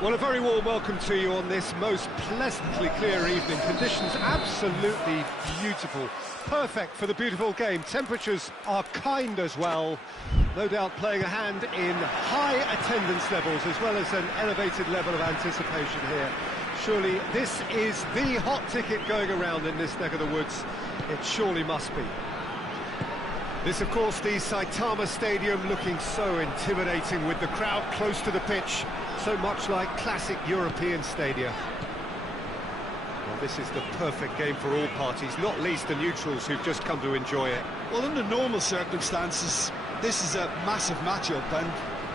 Well, a very warm welcome to you on this most pleasantly clear evening. Conditions absolutely beautiful. Perfect for the beautiful game. Temperatures are kind as well. No doubt playing a hand in high attendance levels as well as an elevated level of anticipation here. Surely this is the hot ticket going around in this neck of the woods. It surely must be. This, of course, the Saitama Stadium looking so intimidating with the crowd close to the pitch. So much like classic European stadia. Well, this is the perfect game for all parties, not least the neutrals who've just come to enjoy it. Well, under normal circumstances, this is a massive matchup, and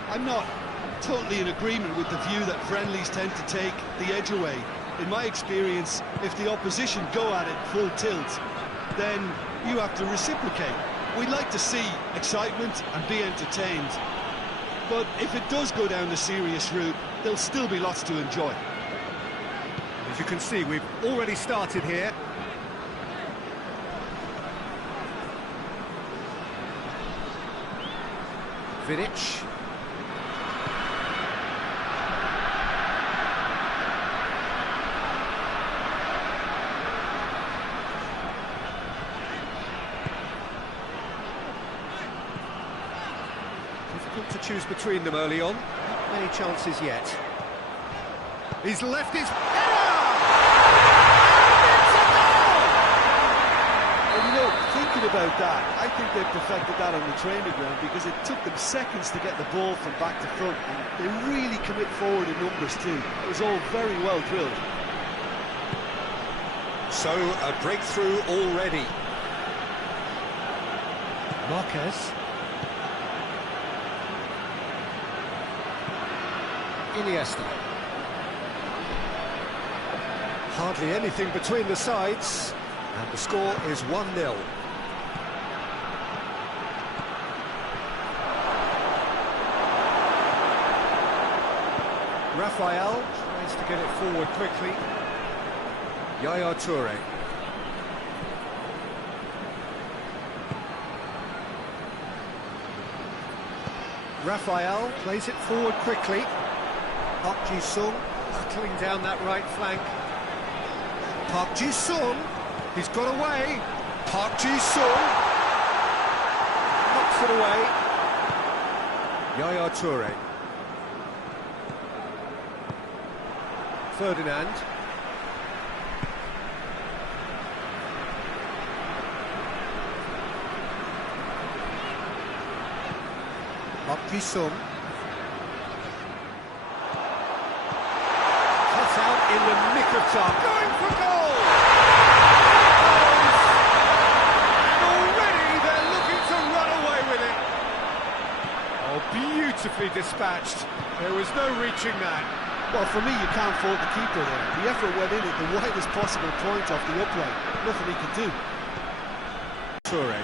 I'm not totally in agreement with the view that friendlies tend to take the edge away. In my experience, if the opposition go at it full tilt, then you have to reciprocate. We'd like to see excitement and be entertained. But if it does go down the serious route, there'll still be lots to enjoy. As you can see, we've already started here. Vidic. Difficult to choose between them early on. Not many chances yet. He's left his header! Well, you know, thinking about that, I think they perfected that on the training ground because it took them seconds to get the ball from back to front, and they really commit forward in numbers too. It was all very well drilled. So, a breakthrough already. Marquez. Iniesta. Hardly anything between the sides, and the score is 1-0. Rafael tries to get it forward quickly. Yaya Toure. Rafael plays it forward quickly. Park Ji-sung battling down that right flank. Park Ji-sung, he's got away. Park Ji-sung knocks it away. Yaya Toure. Ferdinand. Park Ji-sung. In the nick of time, going for goal! And already they're looking to run away with it. Oh, beautifully dispatched. There was no reaching that. Well, for me, you can't fault the keeper there. The effort went in at the widest possible point off the upright. Nothing he could do. Toure.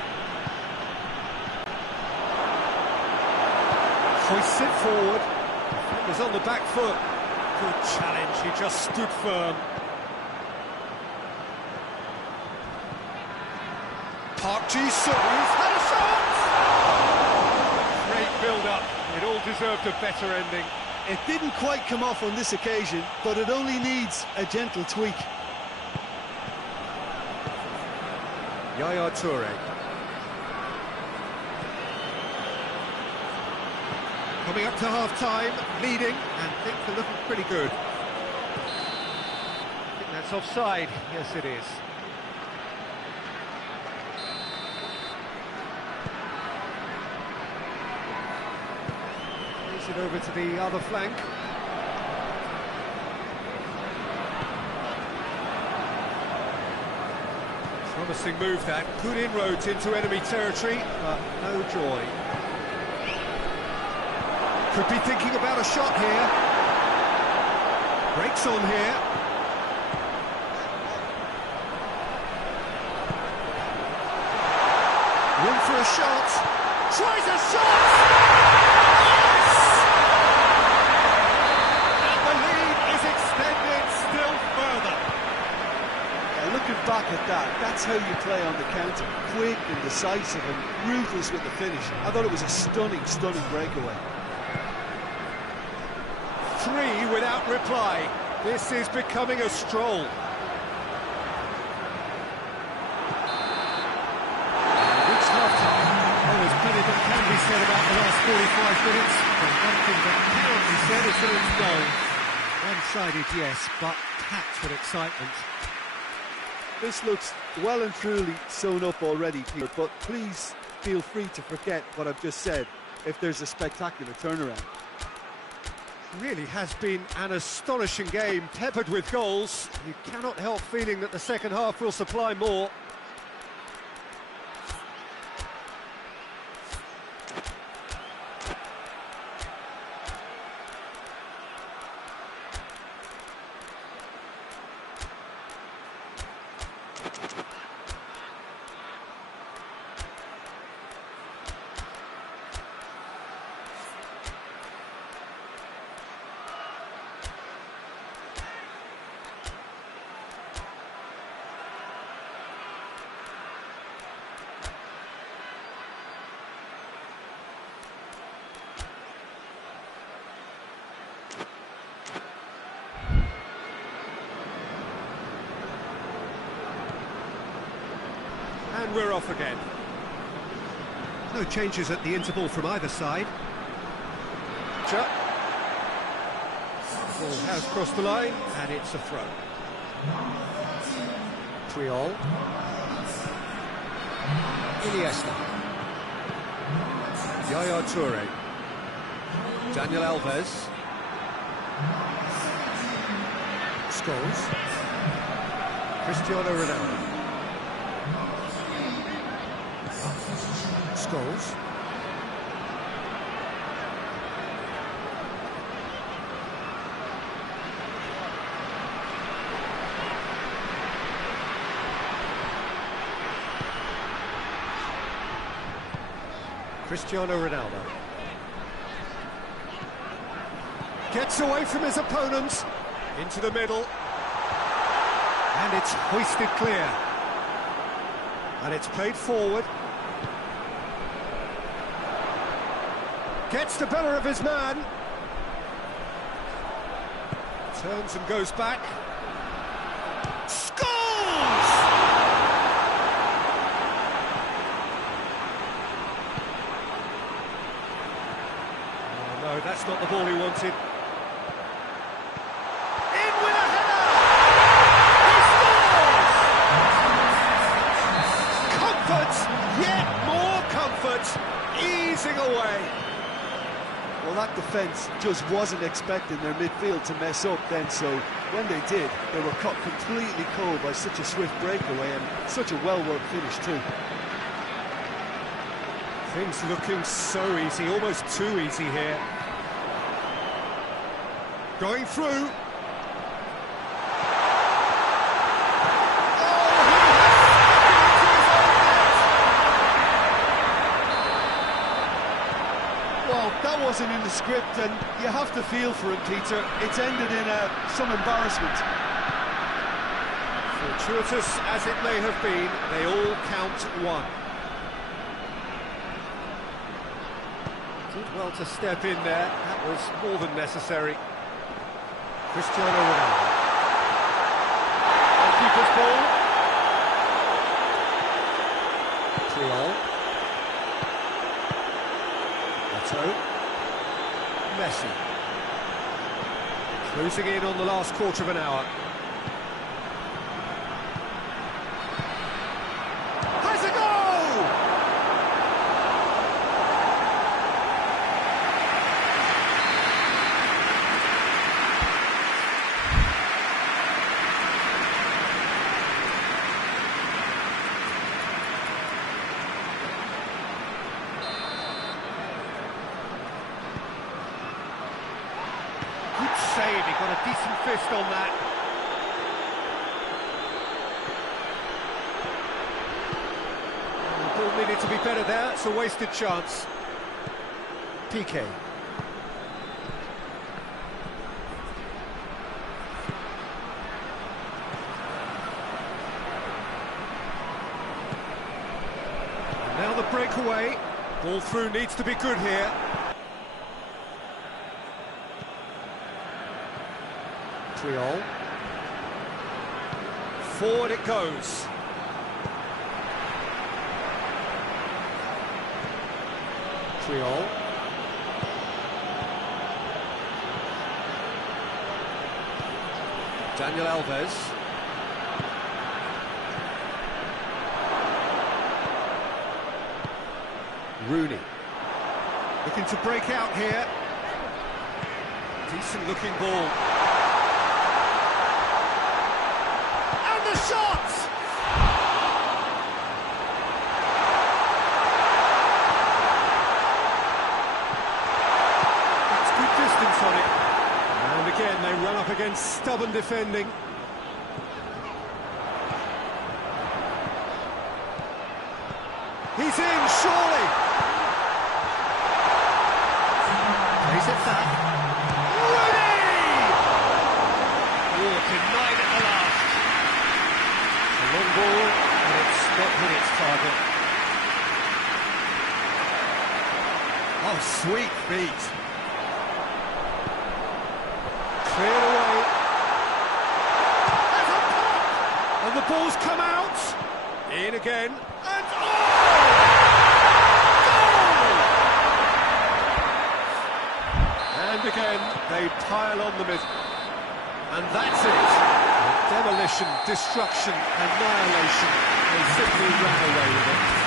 Hoists it forward. Defender's on the back foot. Good challenge, he just stood firm. Park Ji-sung, he's had a shot! Great build-up, it all deserved a better ending. It didn't quite come off on this occasion, but it only needs a gentle tweak. Yaya Toure. Coming up to half-time, leading, and things are looking pretty good. I think that's offside. Yes, it is. Plays it over to the other flank. Promising move that. Good inroads into enemy territory, but no joy. Could be thinking about a shot here. Breaks on here. Room for a shot. Tries a shot! Yes! And the lead is extended still further. Looking back at that, that's how you play on the counter. Quick and decisive and ruthless with the finish. I thought it was a stunning, stunning breakaway. 3 without reply. This is becoming a stroll. Reached half-time. Oh, there's plenty that can be said about the last 45 minutes, but one thing that cannot be said is that it's dull. One-sided, yes, but packed with excitement. This looks well and truly sewn up already, Peter, but please feel free to forget what I've just said if there's a spectacular turnaround. Really has been an astonishing game, peppered with goals. You cannot help feeling that the second half will supply more. And we're off again. No changes at the interval from either side. Ball has crossed the line, and it's a throw. Triol. Iniesta. Yaya Toure. Daniel Alves. Scholes. Cristiano Ronaldo. Scholes. Cristiano Ronaldo. Gets away from his opponent. Into the middle. And it's hoisted clear. And it's played forward. Gets the better of his man. Turns and goes back. Scores! Oh, no, that's not the ball he wanted. In with a header! He scores! Comfort, yet more comfort, easing away. Well, that defence just wasn't expecting their midfield to mess up then, so when they did, they were caught completely cold by such a swift breakaway and such a well-worked finish too. Things looking so easy, almost too easy here. Going through. Well, that wasn't in the script, and you have to feel for him, Peter. It's ended in some embarrassment. Fortuitous as it may have been, they all count one. Did well to step in there, that was more than necessary. Cristiano Ronaldo. Keeper's ball. Triol. Messi. Closing in on the last quarter of an hour. Has a goal! Save, he got a decent fist on that. The ball needed to be better there, it's a wasted chance. PK. And now the breakaway. Ball through needs to be good here. Triol. Forward it goes. Triol. Daniel Alves. Rooney. Looking to break out here. Decent looking ball. And the shot! That's good distance on it. And again, they run up against stubborn defending. He's in, surely! Plays it back. Rooney! Oh, denied at the last. A long ball, and it's not hit its target. Oh, sweet feet. Cleared away. There's a pop! And the ball's come out. In again. And And again, they pile on the middle. And that's it. Demolition, destruction, annihilation. They simply ran away with it.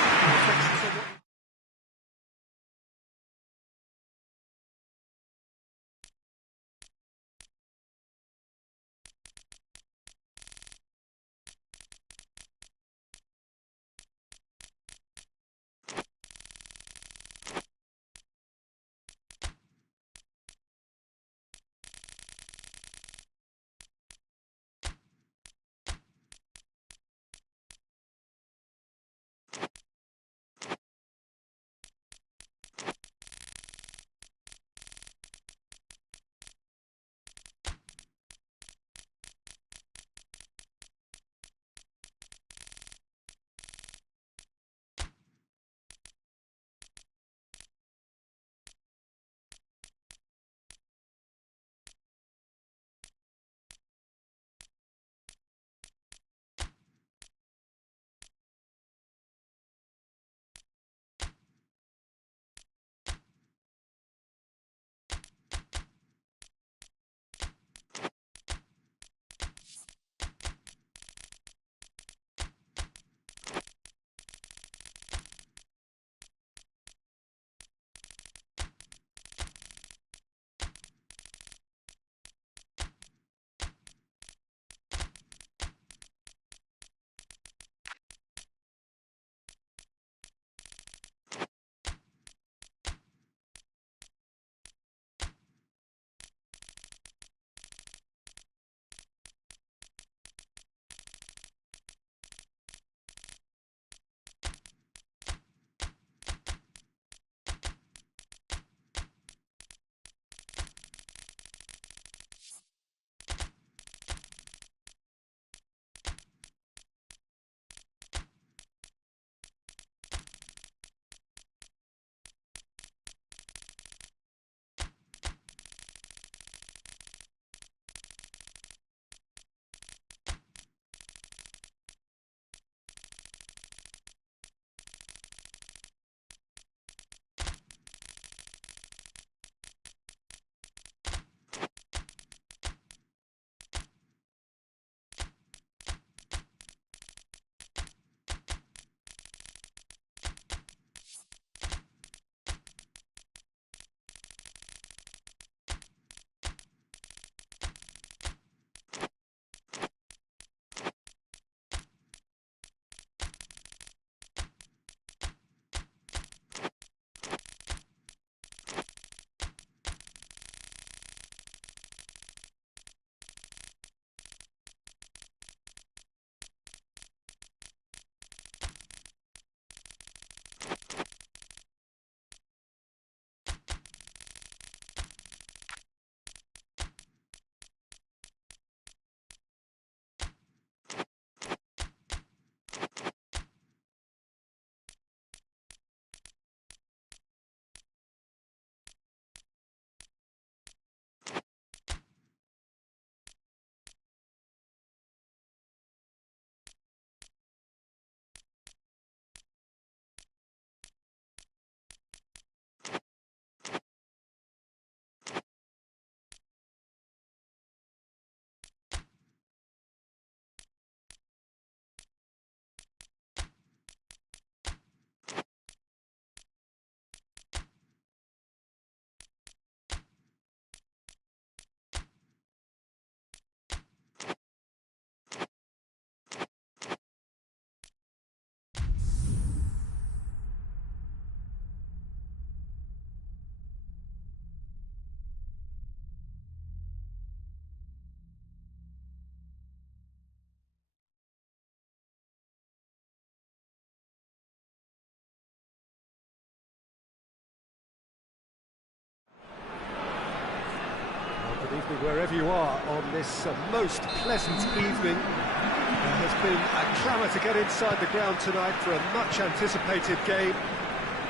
Wherever you are on this most pleasant evening, there has been a clamour to get inside the ground tonight for a much-anticipated game.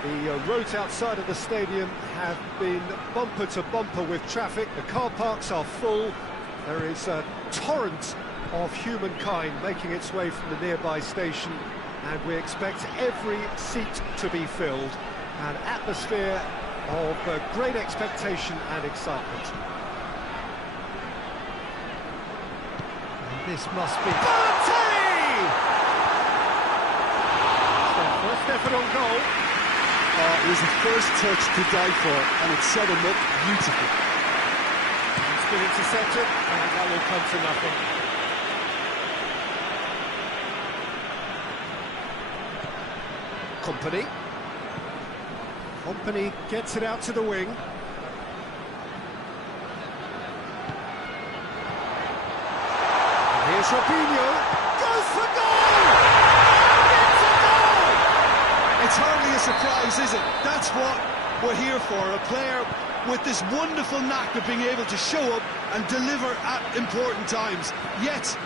The roads outside of the stadium have been bumper to bumper with traffic. The car parks are full. There is a torrent of humankind making its way from the nearby station, and we expect every seat to be filled. An atmosphere of great expectation and excitement. And this must be... Balotelli! First effort on goal. It was a first touch to die for, and it set him up beautifully. It's been intercepted, and that will come to nothing. Company gets it out to the wing. And here's Robinho, goes for goal! It's a goal! It's hardly a surprise, is it? That's what we're here for, a player with this wonderful knack of being able to show up and deliver at important times. Yet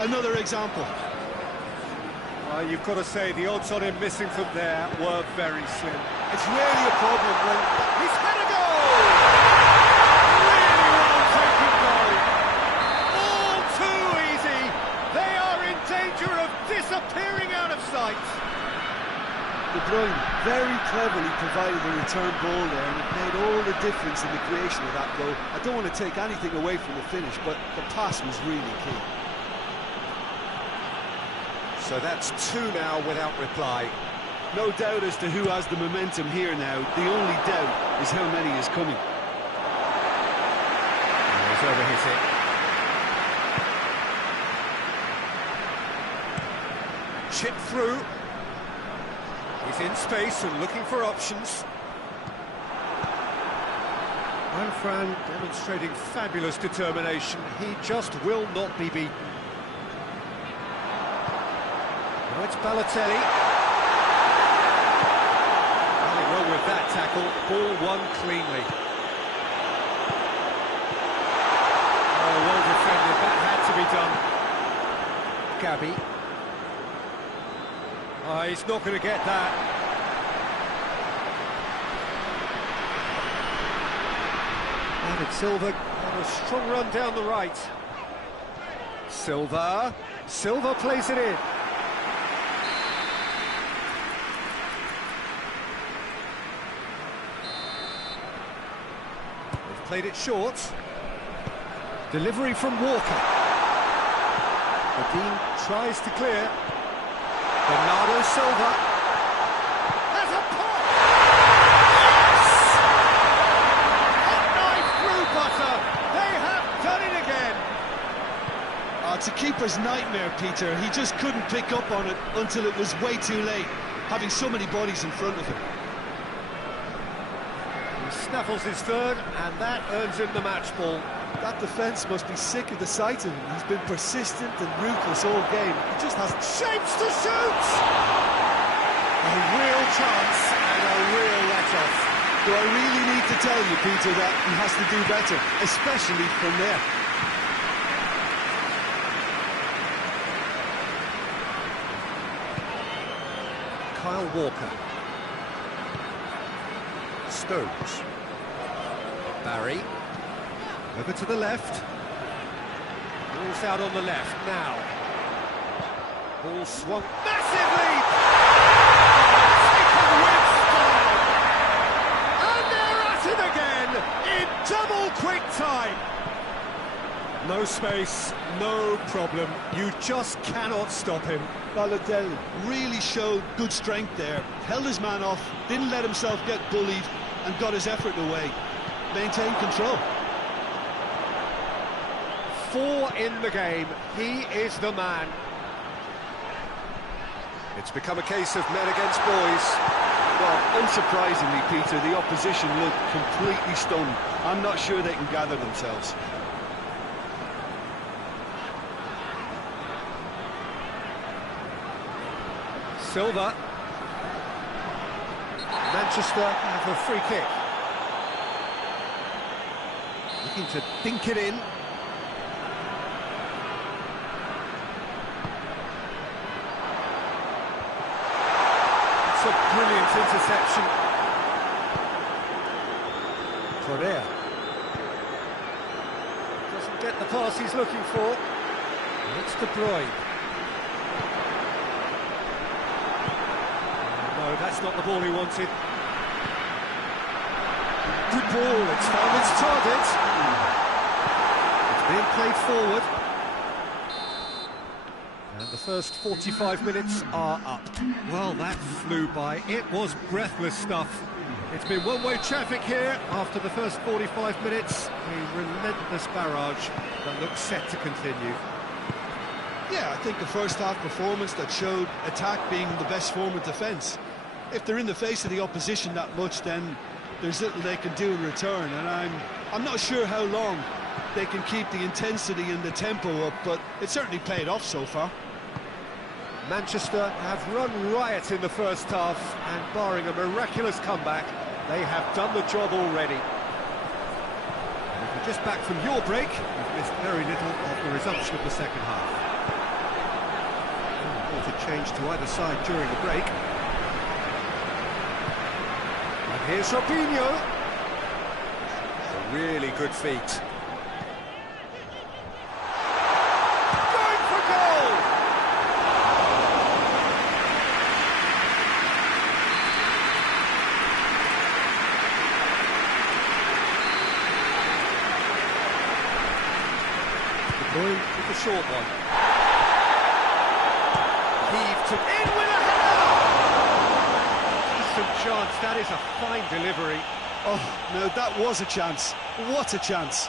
another example. You've got to say, the odds on him missing from there were very slim. It's rarely a problem when... He's had a goal! Really well taken goal. All too easy. They are in danger of disappearing out of sight. De Bruyne very cleverly provided the return ball there, and it made all the difference in the creation of that goal. I don't want to take anything away from the finish, but the pass was really key. So that's two now without reply. No doubt as to who has the momentum here now. The only doubt is how many is coming. He's overhit it. Chip through. He's in space and looking for options. Fran demonstrating fabulous determination. He just will not be beaten. Now it's Balotelli. Nothing wrong with that tackle. Ball won cleanly. Oh, well defended. That had to be done. Gabby. Oh, he's not going to get that. David Silva on a strong run down the right. Silva plays it in. They've played it short. Delivery from Walker. Dean tries to clear. Bernardo Silva has a pop! Yes! Hot knife through butter. They have done it again. It's a keeper's nightmare, Peter. He just couldn't pick up on it until it was way too late, having so many bodies in front of him. He snaffles his third, and that earns him the match ball. That defence must be sick of the sight of him. He's been persistent and ruthless all game. He just hasn't... Shapes to shoot! A real chance and a real let-off. Do I really need to tell you, Peter, that he has to do better, especially from there? Kyle Walker. Stones. Barry. Over to the left. Ball's out on the left now. Ball swung massively! Taken with style! And they're at it again in double quick time. No space, no problem. You just cannot stop him. Balotelli really showed good strength there. Held his man off, didn't let himself get bullied, and got his effort away. Maintained control. 4 in the game. He is the man. It's become a case of men against boys. Well, unsurprisingly, Peter, the opposition looked completely stunned. I'm not sure they can gather themselves. Silva. Manchester have a free kick. looking to dink it in. It's a brilliant interception. Correa doesn't get the pass he's looking for. It's De Bruyne. No, that's not the ball he wanted. Good ball, it's found its target. It's being played forward. And the first 45 minutes are up. Well, that flew by. It was breathless stuff. It's been one-way traffic here after the first 45 minutes. A relentless barrage that looks set to continue. Yeah, I think a first-half performance that showed attack being the best form of defence. If they're in the face of the opposition that much, then there's little they can do in return, and I'm not sure how long they can keep the intensity and the tempo up, but it certainly paid off so far. Manchester have run riot in the first half, and barring a miraculous comeback, they have done the job already. And if you're just back from your break, you've missed very little of the resumption of the second half. To change to either side during the break. And here's Robinho. A really good feat. Going for goal! De Bruyne with the short one. Heaved to in with a header! Decent chance, that is a fine delivery. Oh, no, that was a chance. What a chance.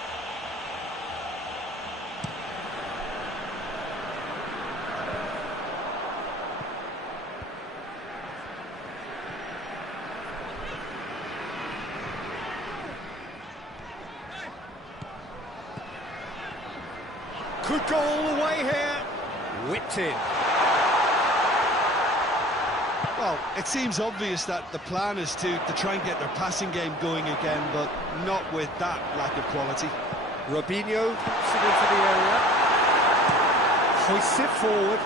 Could go all the way here. Whipped in. Well, it seems obvious that the plan is to try and get their passing game going again, but not with that lack of quality. Robinho puts it into the area. Hoists it forward.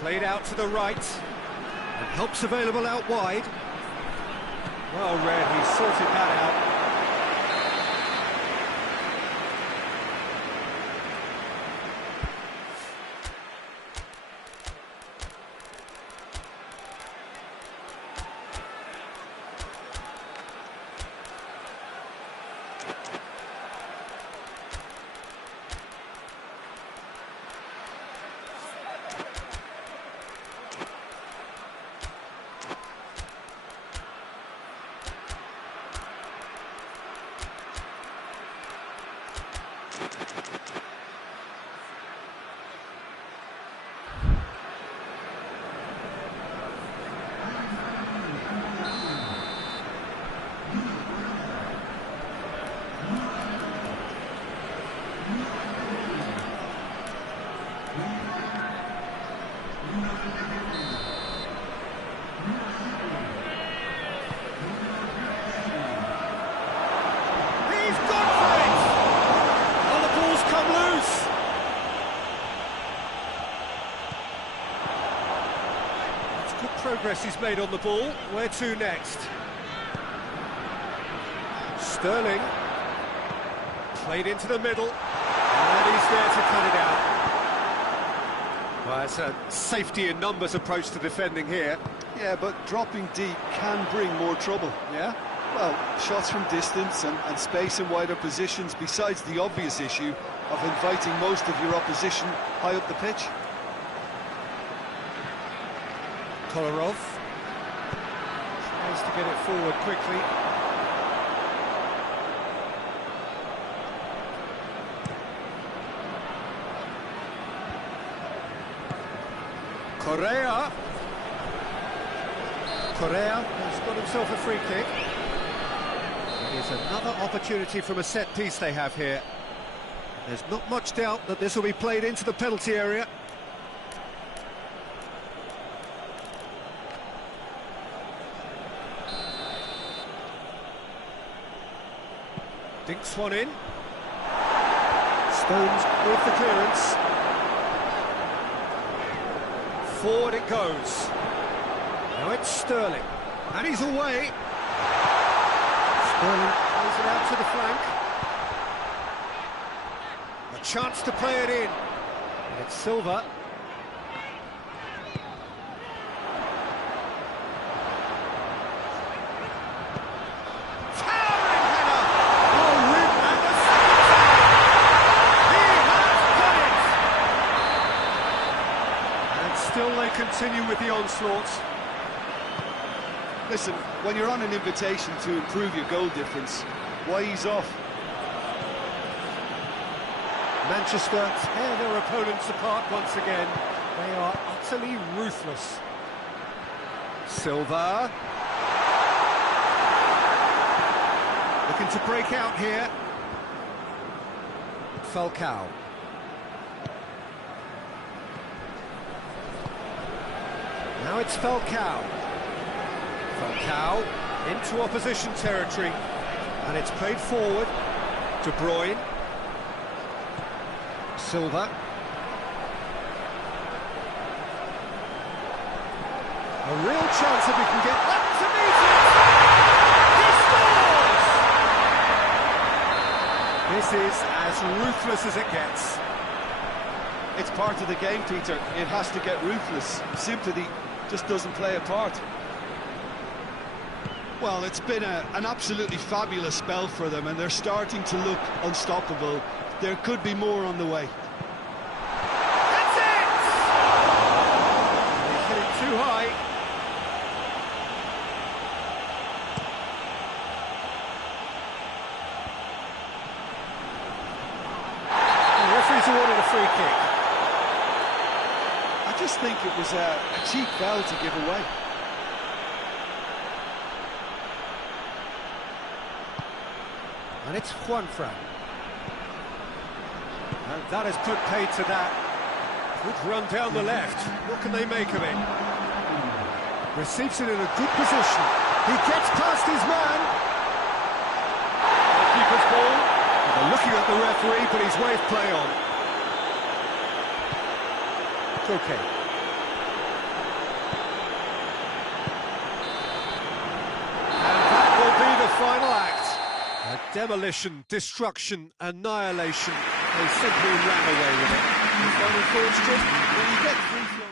Played out to the right. And help's available out wide. Well read, he sorted that out. Progress he's made on the ball. Where to next? Sterling. Played into the middle. And he's there to cut it out. Well, it's a safety in numbers approach to defending here. Yeah, but dropping deep can bring more trouble. Yeah? Well, shots from distance and space in wider positions, besides the obvious issue of inviting most of your opposition high up the pitch. Kolarov tries to get it forward quickly. Correa has got himself a free kick. Here's another opportunity from a set piece they have here. There's not much doubt that this will be played into the penalty area. Dinks one in. Stones with the clearance. Forward it goes. Now it's Sterling. And he's away. Sterling plays it out to the flank. A chance to play it in. And it's Silva. Still they continue with the onslaughts. Listen, when you're on an invitation to improve your goal difference, why ease off? Manchester tear their opponents apart once again. They are utterly ruthless. Silva. Looking to break out here. Falcao. Now it's Falcao. Falcao into opposition territory. And it's played forward. De Bruyne. Silva. A real chance if he can get up to meet it! He scores! This is as ruthless as it gets. It's part of the game, Peter. It has to get ruthless. Sympathy just doesn't play a part. Well, it's been an absolutely fabulous spell for them, and they're starting to look unstoppable. There could be more on the way. That's it! He's hit it too high. The referee's awarded a free kick. I just think it was a cheap foul to give away. And it's Juanfran. And that has put paid to that. Good run down the left. What can they make of it? Receives it in a good position. He gets past his man. Keeper's ball. They're looking at the referee, but he's waved play on. It's okay. And that will be the final act. A demolition, destruction, annihilation. They simply ran away with it. The final thoughts, Jim? When you get free flow.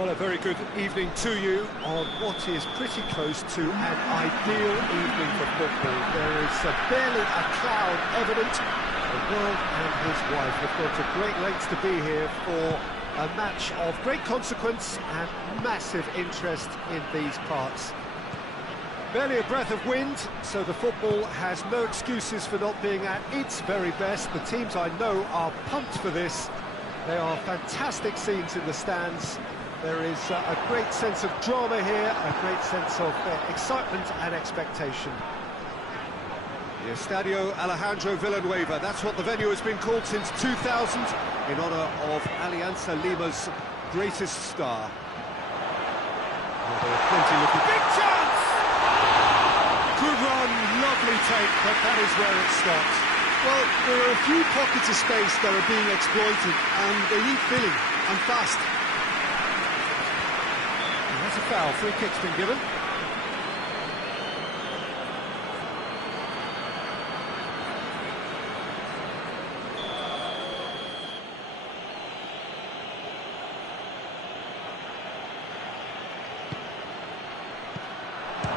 Well, a very good evening to you on what is pretty close to an ideal evening for football. There is barely a cloud evident. The world and his wife have gone to great lengths to be here for a match of great consequence and massive interest in these parts. Barely a breath of wind, so the football has no excuses for not being at its very best. The teams I know are pumped for this. They are fantastic scenes in the stands. There is a great sense of drama here, a great sense of excitement and expectation. The Estadio Alejandro Villanueva, that's what the venue has been called since 2000, in honour of Alianza Lima's greatest star. Well, there are plenty looking... Big chance! Good run, lovely take, but that is where it stopped. Well, there are a few pockets of space that are being exploited, and they need filling, and fast. That's a foul, free kick's been given.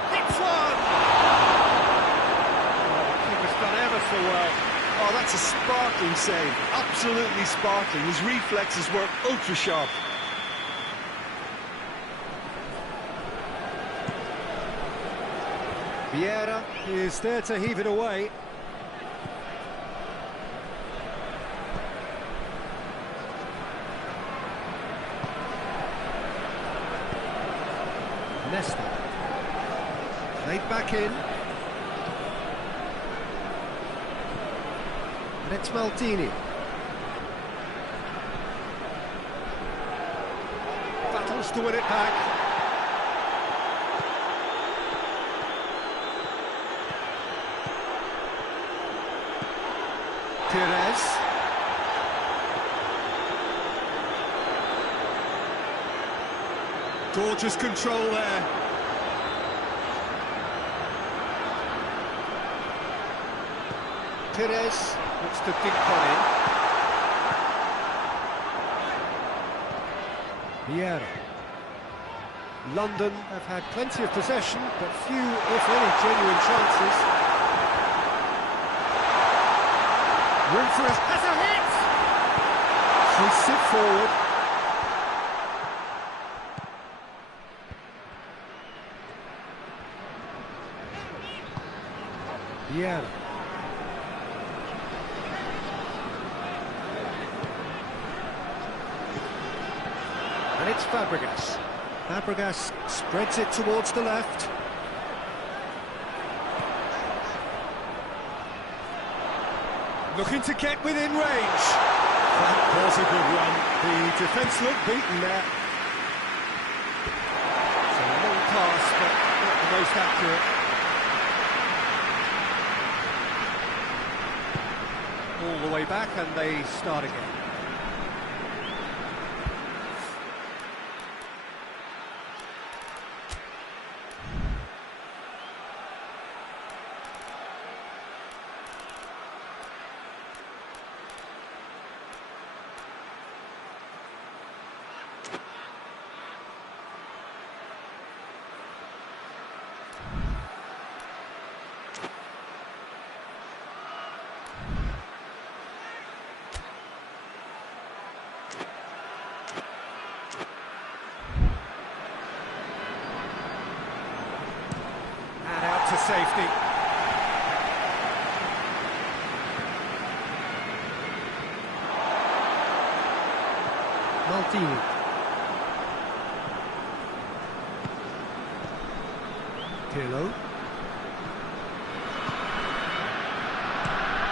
Hits one! Oh, the keeper's done ever so well. Oh, that's a sparkling save, absolutely sparkling. His reflexes were ultra sharp. Vieira is there to heave it away. Nesta. Played back in. And it's Maldini. Battles to win it back. Perez. Gorgeous control there. Perez looks to dink one in. Vieira. London have had plenty of possession, but few, if any, genuine chances. Room for us. That's a hit! Hoists it forward. Vieira. And it's Fabregas. Fabregas spreads it towards the left. Looking to get within range. That was a good run. The defence looked beaten there. It's a long pass, but not the most accurate. All the way back, and they start again. Maldini. Pirlo.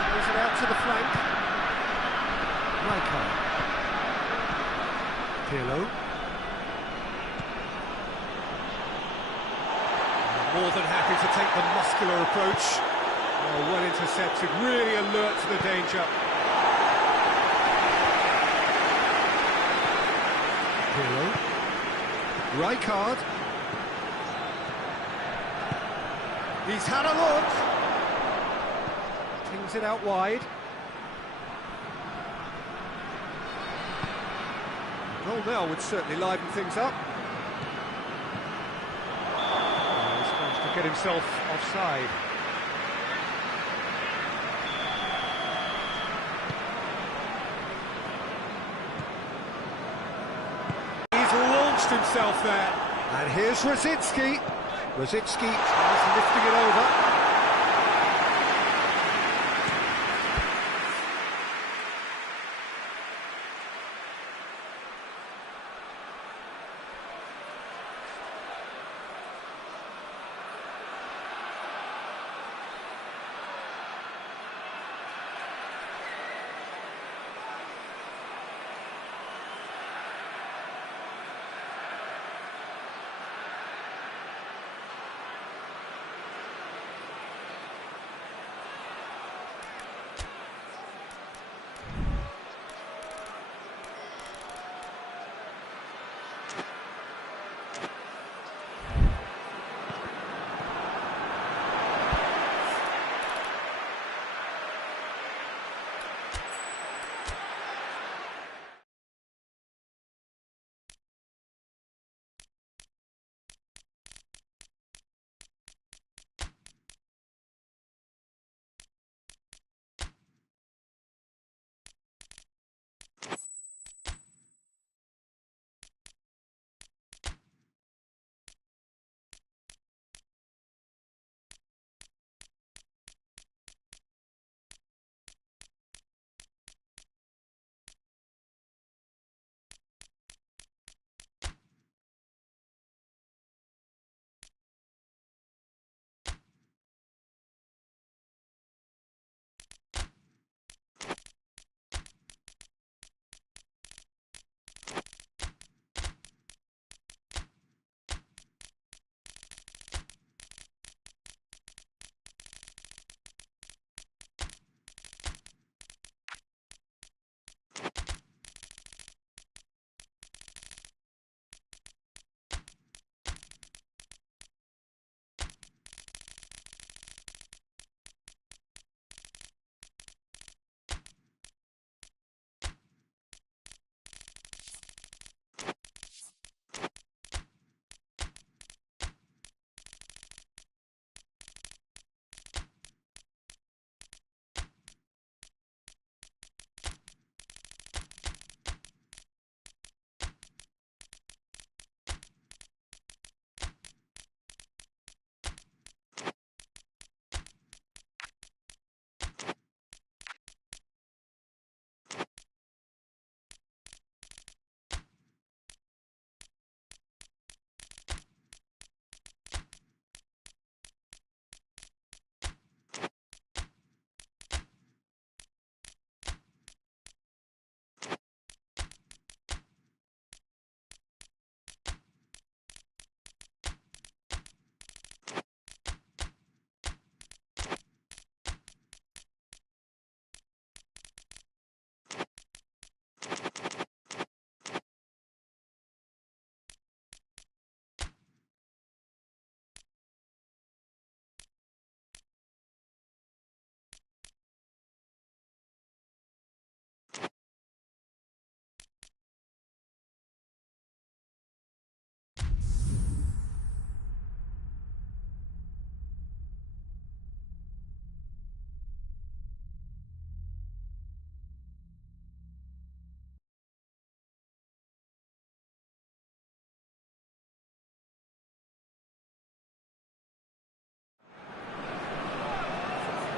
Throws it out to the flank. Rijkaard. Pirlo. More than happy to take the muscular approach. Oh, well intercepted, really alert to the danger. Pirlo. Rijkaard. He's had a look. Tings it out wide. Goal now would certainly liven things up. He's managed to get himself offside. He's launched himself there. And here's Rosicki. Rosicki tries lifting it over.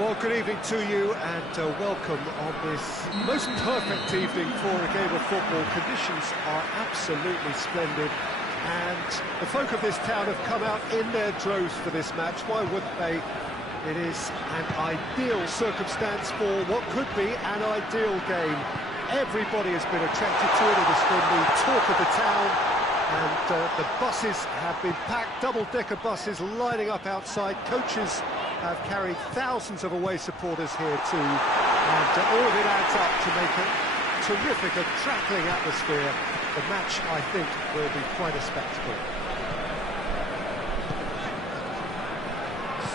Well, good evening to you and welcome on this most perfect evening for a game of football. Conditions are absolutely splendid and the folk of this town have come out in their droves for this match. Why wouldn't they? It is an ideal circumstance for what could be an ideal game. Everybody has been attracted to it. It has been the talk of the town, and the buses have been packed, double-decker buses lining up outside. Coaches have carried thousands of away supporters here too, and all of it adds up to make a terrific and crackling atmosphere. The match, I think, will be quite a spectacle.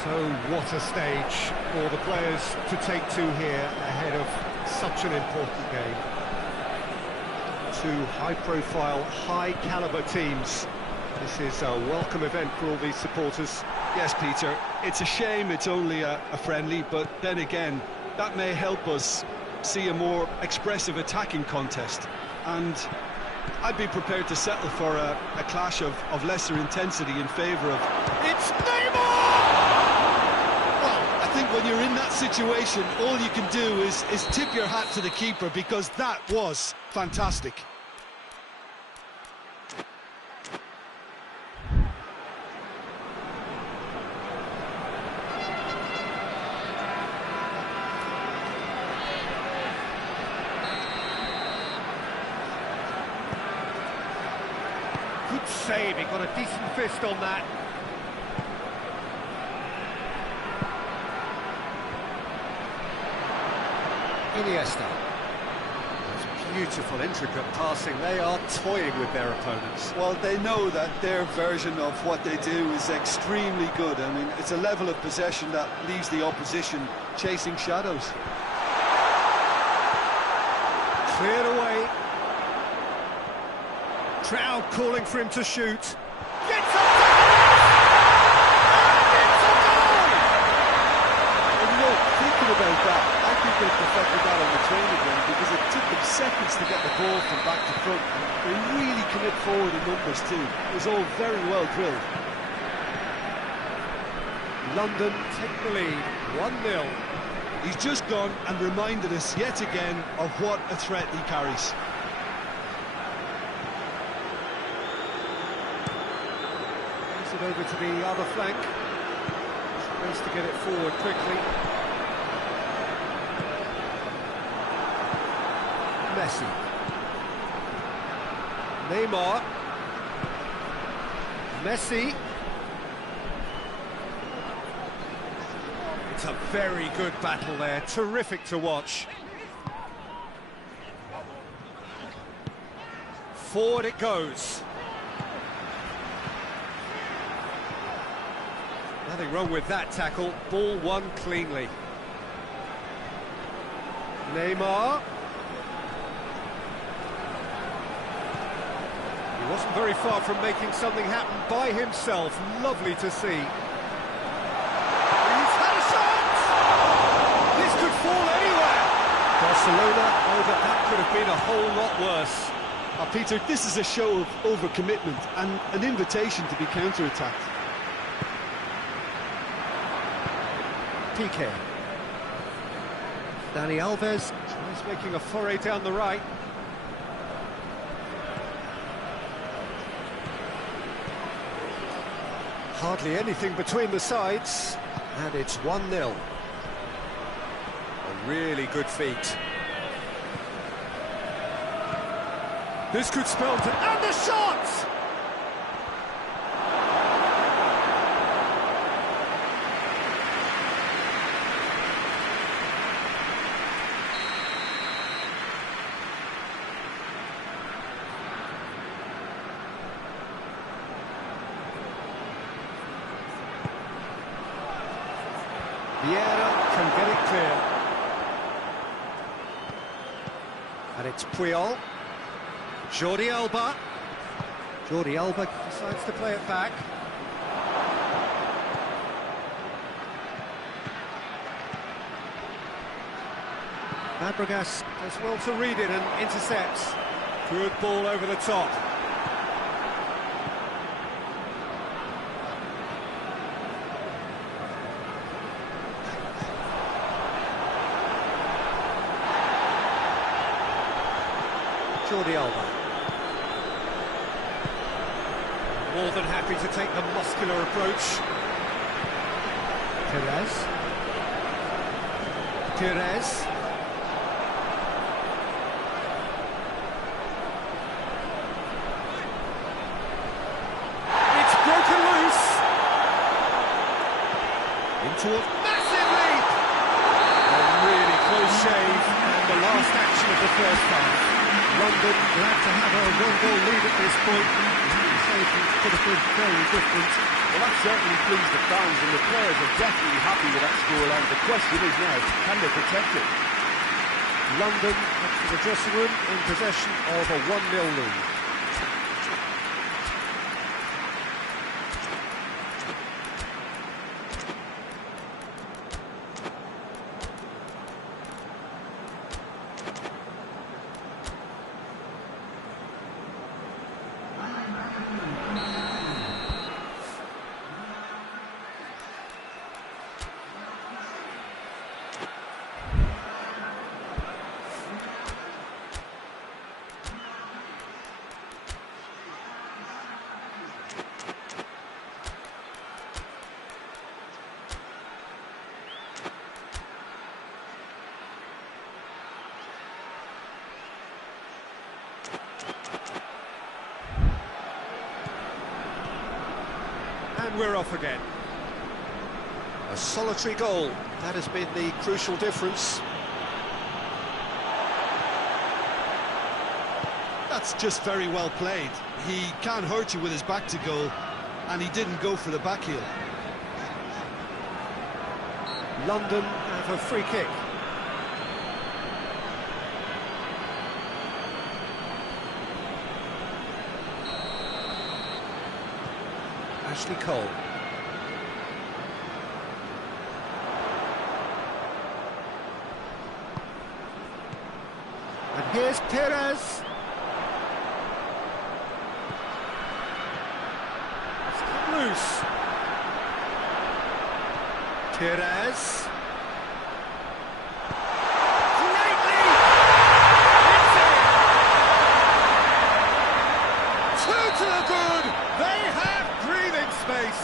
So what a stage for the players to take to here ahead of such an important game. Two high-profile, high-caliber teams. This is a welcome event for all these supporters. Yes, Peter, it's a shame it's only a friendly, but then again, that may help us see a more expressive attacking contest. And I'd be prepared to settle for a clash of lesser intensity in favour of... It's Neymar! Well, I think when you're in that situation, all you can do is tip your hat to the keeper, because that was fantastic. Good save, he got a decent fist on that. Iniesta. That's beautiful, intricate passing. They are toying with their opponents. Well, they know that their version of what they do is extremely good. I mean, it's a level of possession that leaves the opposition chasing shadows. Cleared away. Crowd calling for him to shoot. Gets up! And it's a goal! And you know, thinking about that, I think they perfected that on the training ground, because it took them seconds to get the ball from back to front, and they really commit forward in numbers too. It was all very well drilled. London take the lead, 1-0. He's just gone and reminded us yet again of what a threat he carries. It over to the other flank. Supposed to get it forward quickly. Messi. Neymar. Messi. It's a very good battle there. Terrific to watch. Forward it goes. Nothing wrong with that tackle. Ball won cleanly. Neymar. He wasn't very far from making something happen by himself. Lovely to see. He's had a shot! This could fall anywhere. Barcelona know that could have been a whole lot worse. Peter, this is a show of overcommitment and an invitation to be counter-attacked. Piqué. Dani Alves tries making a foray down the right. Hardly anything between the sides, and it's 1-0. A really good feat. This could spell and the shot! Vieira can get it clear. And it's Puyol. Jordi Alba. Jordi Alba decides to play it back. Fabregas does well to read it and intercepts. Good ball over the top. Jordi Alba. More than happy to take the muscular approach. Pires. It's broken loose. Into a massive leap. A really close shave, and the last action of the first half. London glad to have a one-goal lead at this point. Could have been very different. Well, that certainly pleased the fans, and the players are definitely happy with that scoreline. The question is now, can they protect it? London up to the dressing room in possession of a 1-0 lead. And we're off again. A solitary goal, that has been the crucial difference. That's just very well played. He can't hurt you with his back to goal, and he didn't go for the back heel. London have a free kick. Ashley Cole. And here's Pires. It's come loose. Pires. Greatly! It's in! 2 to the good! They have breathing space.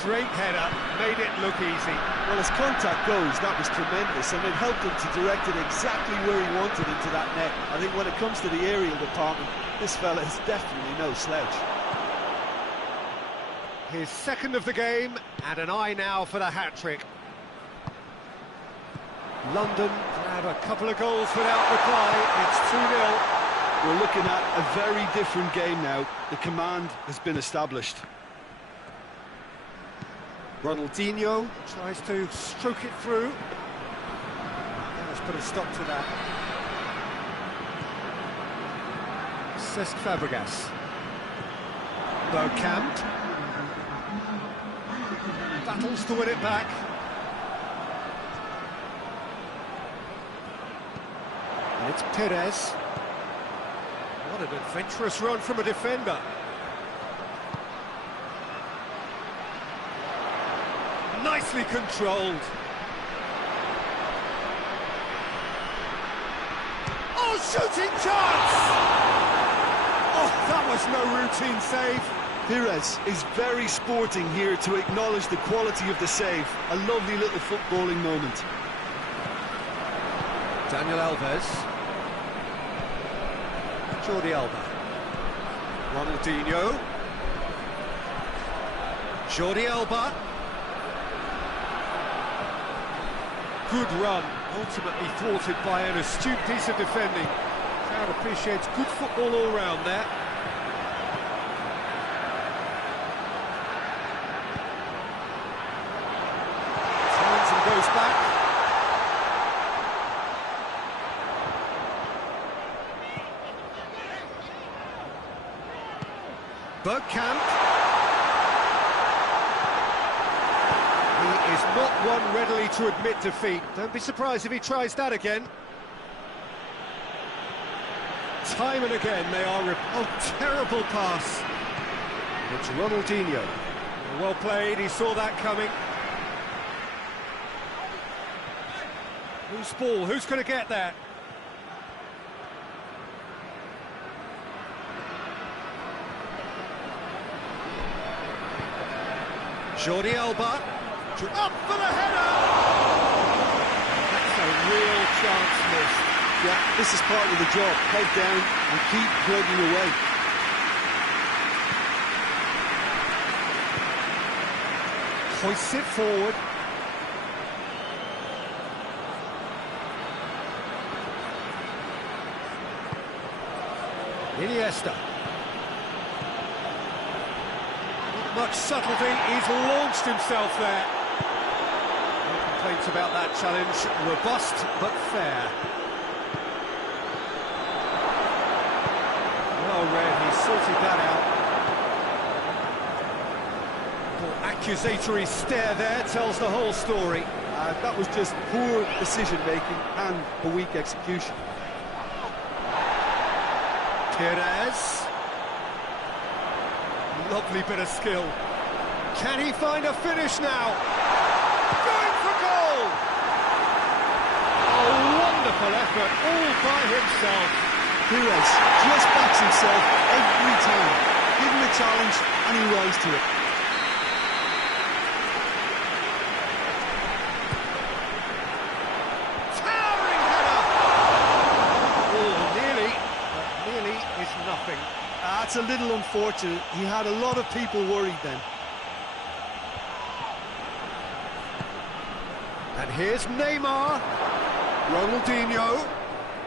Great header, made it look easy. Well, as contact goes, that was tremendous, and it helped him to direct it exactly where he wanted into that net. I think when it comes to the aerial department, this fella is definitely no slouch. His second of the game, and an eye now for the hat-trick. London grab a couple of goals without reply. It's 2-0. We're looking at a very different game now. The command has been established. Ronaldinho tries to stroke it through. Let's put a stop to that. Cesc Fabregas. Bergkamp. Battles to win it back. And it's Pires. What an adventurous run from a defender. Nicely controlled. Oh, shooting chance! Oh, that was no routine save. Pires is very sporting here to acknowledge the quality of the save. A lovely little footballing moment. Daniel Alves. Jordi Alba. Ronaldinho. Jordi Alba. Good run, ultimately thwarted by an astute piece of defending. Crowd appreciates good football all round there. Turns and goes back. Bergkamp. He is not one readily to admit defeat. Don't be surprised if he tries that again. Time and again they are... Oh, terrible pass. It's Ronaldinho. Well played, he saw that coming. Whose ball? Who's going to get that? Jordi Alba, up for the header! That's a real chance missed. Yeah, this is part of the job. Head down and keep plugging away. Hoists it forward. Iniesta. Not much subtlety, he's launched himself there. No complaints about that challenge, robust but fair. Well read, he sorted that out. Accusatory stare there tells the whole story. That was just poor decision-making and a weak execution. Perez. Lovely bit of skill. Can he find a finish now? Going for goal! A wonderful effort all by himself. Perez just backs himself every time. Give him a challenge and he rise to it. Towering header! Oh, nearly, but nearly is nothing. That's a little unfortunate. He had a lot of people worried then. And here's Neymar. Ronaldinho.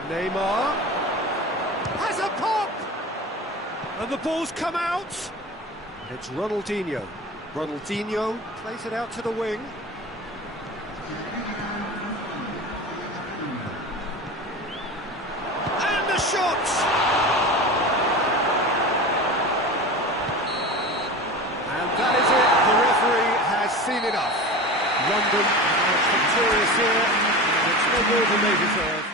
Neymar. Has a pop! And the ball's come out. It's Ronaldinho. Ronaldinho plays it out to the wing. And the shot! And that is it. The referee has seen enough. London are victorious here, and it's no more than they deserve.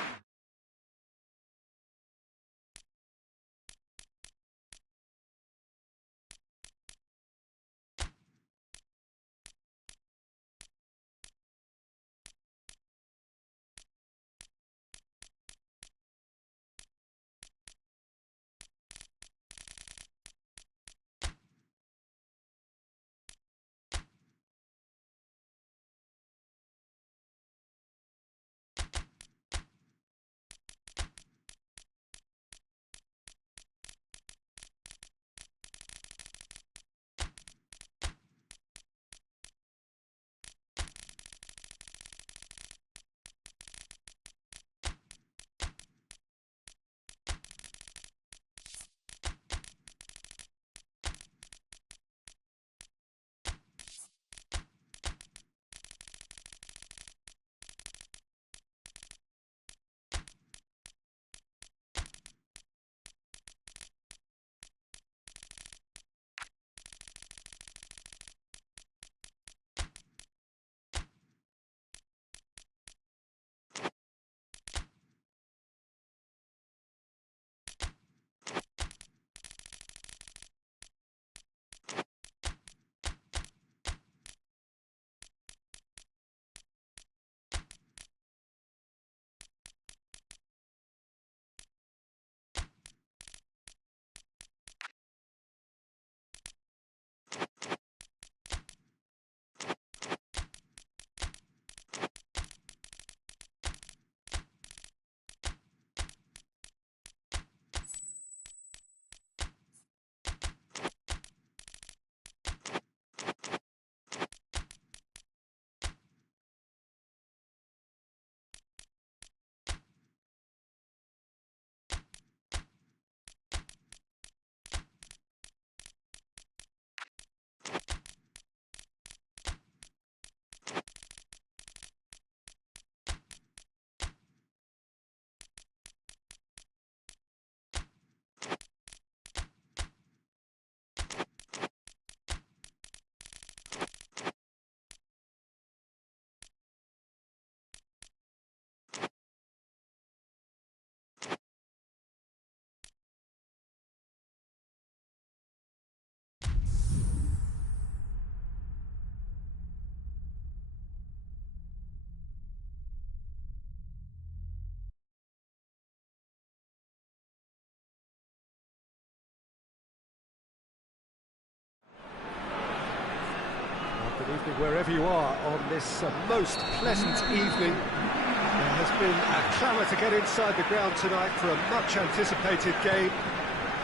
evening, wherever you are on this most pleasant evening. There has been a clamour to get inside the ground tonight for a much-anticipated game.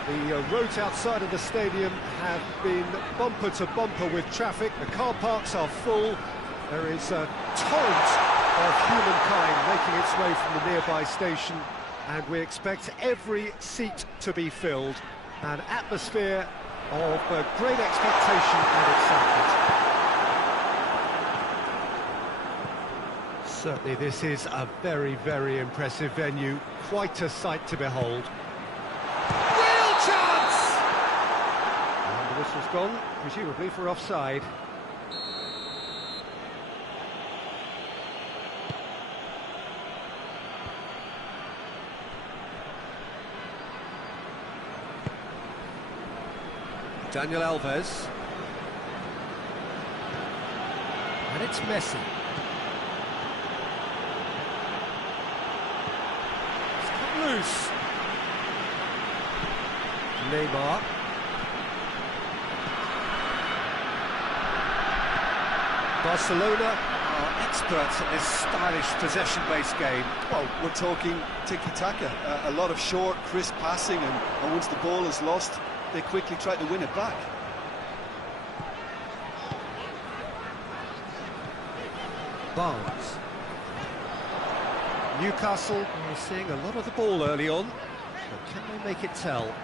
The roads outside of the stadium have been bumper to bumper with traffic. The car parks are full. There is a torrent of humankind making its way from the nearby station, and we expect every seat to be filled. An atmosphere of great expectation and excitement. Certainly this is a very, very impressive venue. Quite a sight to behold. Real chance! And the whistle's gone, presumably for offside. Daniel Alves. And it's Messi. It's cut loose. Neymar. Barcelona are experts at this stylish possession-based game. Well, we're talking tiki-taka, a lot of short, crisp passing, and once the ball is lost, they quickly try to win it back. Barnes. Newcastle are seeing a lot of the ball early on, but can they make it tell?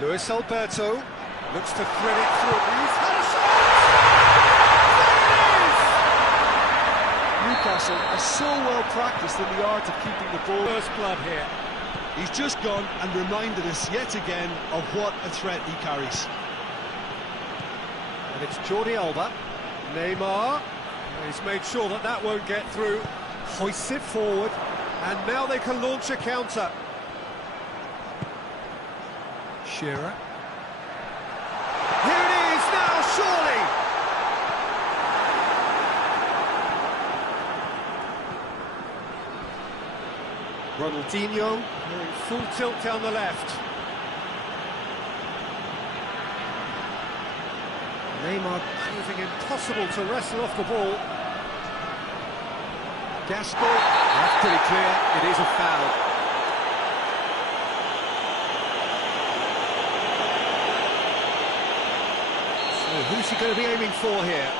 Luis Alberto looks to thread it through. He's had a shot! There it is! Newcastle are so well practiced in the art of keeping the ball. First blood here. He's just gone and reminded us yet again of what a threat he carries. And it's Jordi Alba. Neymar. He's made sure that that won't get through. Hoists it forward. And now they can launch a counter. Shearer. Here it is now, surely! Ronaldinho, going full tilt down the left. Neymar proving impossible to wrestle off the ball. Gascoigne, that's pretty clear, it is a foul. So who's he going to be aiming for here?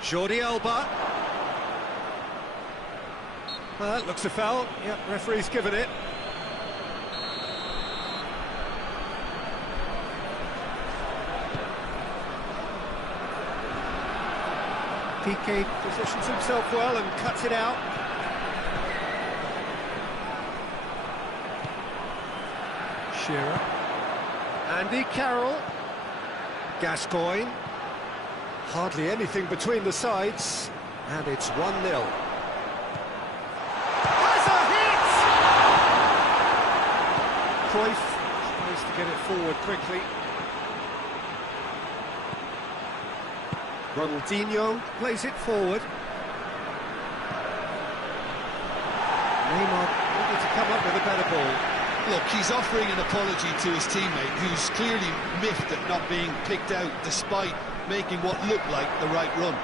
Jordi Alba. Well, that looks a foul. Yep, referee's given it. Piqué positions himself well and cuts it out. Shearer. Andy Carroll. Gascoigne. Hardly anything between the sides, and it's 1-0. Has a hit! Cruyff tries to get it forward quickly. Ronaldinho plays it forward. Neymar needed to come up with a better ball. Look, he's offering an apology to his teammate, who's clearly miffed at not being picked out despite making what looked like the right run.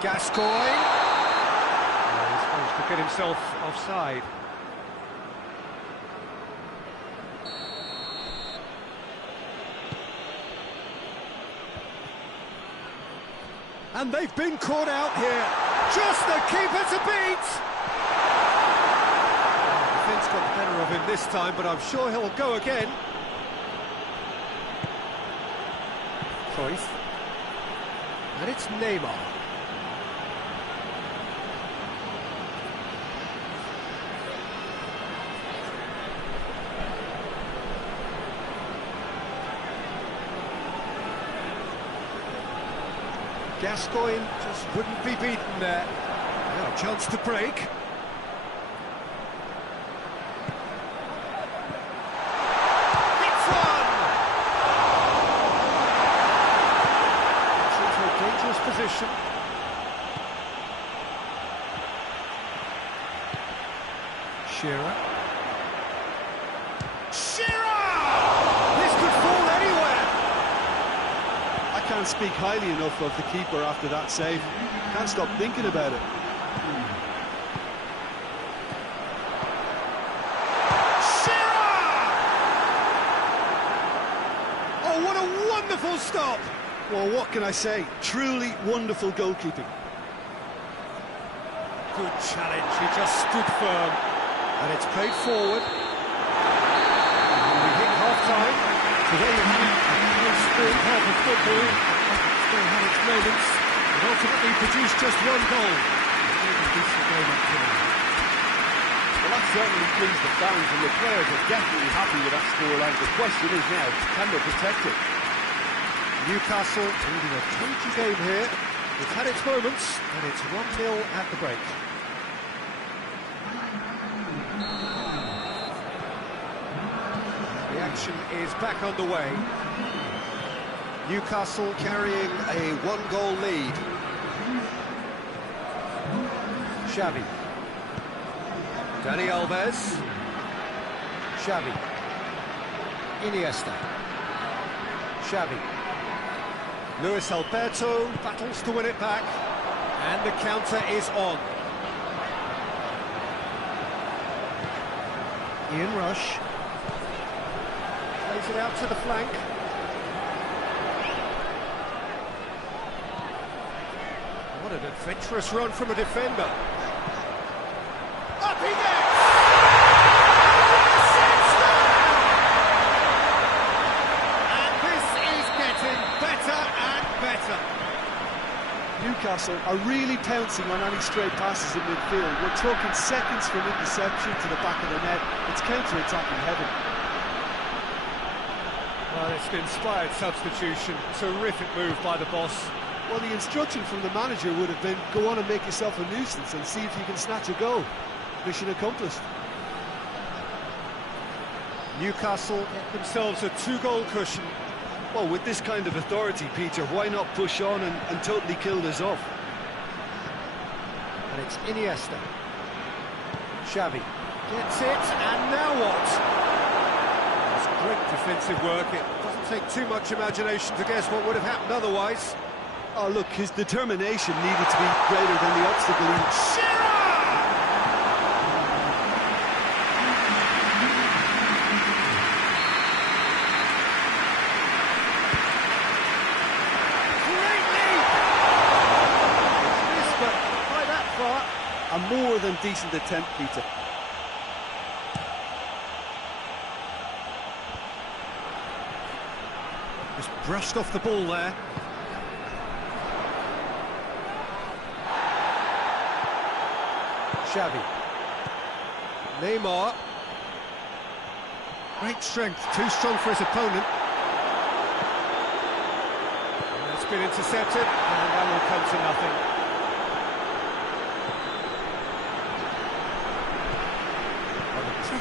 Gascoigne. He's managed to get himself offside. And they've been caught out here. Just the keeper to beat. The defence got the better of him this time, but I'm sure he'll go again. Cruyff. And it's Neymar. Gascoigne just wouldn't be beaten there. Now a chance to break. Shearer. This could fall anywhere. I can't speak highly enough of the keeper after that save. Can't stop thinking about it. Oh, what a wonderful stop! Well, what can I say? Truly wonderful goalkeeping. Good challenge, he just stood firm. And it's played forward. We hit half-time. Today we had a close spring half of football. It's still had its moments. It ultimately produced just one goal. It was a decent game up to now. Well, that certainly pleased the fans, and the players are definitely happy with that scoreline. The question is now, can they protect it? Newcastle leading a cagey game here. It's had its moments, and it's 1-0 at the break. The action is back underway. Newcastle carrying a one-goal lead. Xavi. Dani Alves. Xavi. Iniesta. Xavi. Luis Alberto battles to win it back. And the counter is on. Ian Rush. Plays it out to the flank. What an adventurous run from a defender. Up he gets! And this is getting better and better. Newcastle are really pouncing on any stray passes in midfield. We're talking seconds from interception to the back of the net. It's counter-attacking heaven. Well, it's an inspired substitution. Terrific move by the boss. Well, the instruction from the manager would have been, go on and make yourself a nuisance and see if you can snatch a goal. Mission accomplished. Newcastle get themselves a two-goal cushion. Well, with this kind of authority, Peter, why not push on and totally kill this off? And it's Iniesta. Xavi gets it, and now what? It's great defensive work. It doesn't take too much imagination to guess what would have happened otherwise. Oh, look, his determination needed to be greater than the obstacle. A more than decent attempt, Peter. Just brushed off the ball there. Xavi. Neymar. Great strength, too strong for his opponent. And it's been intercepted, and that will come to nothing.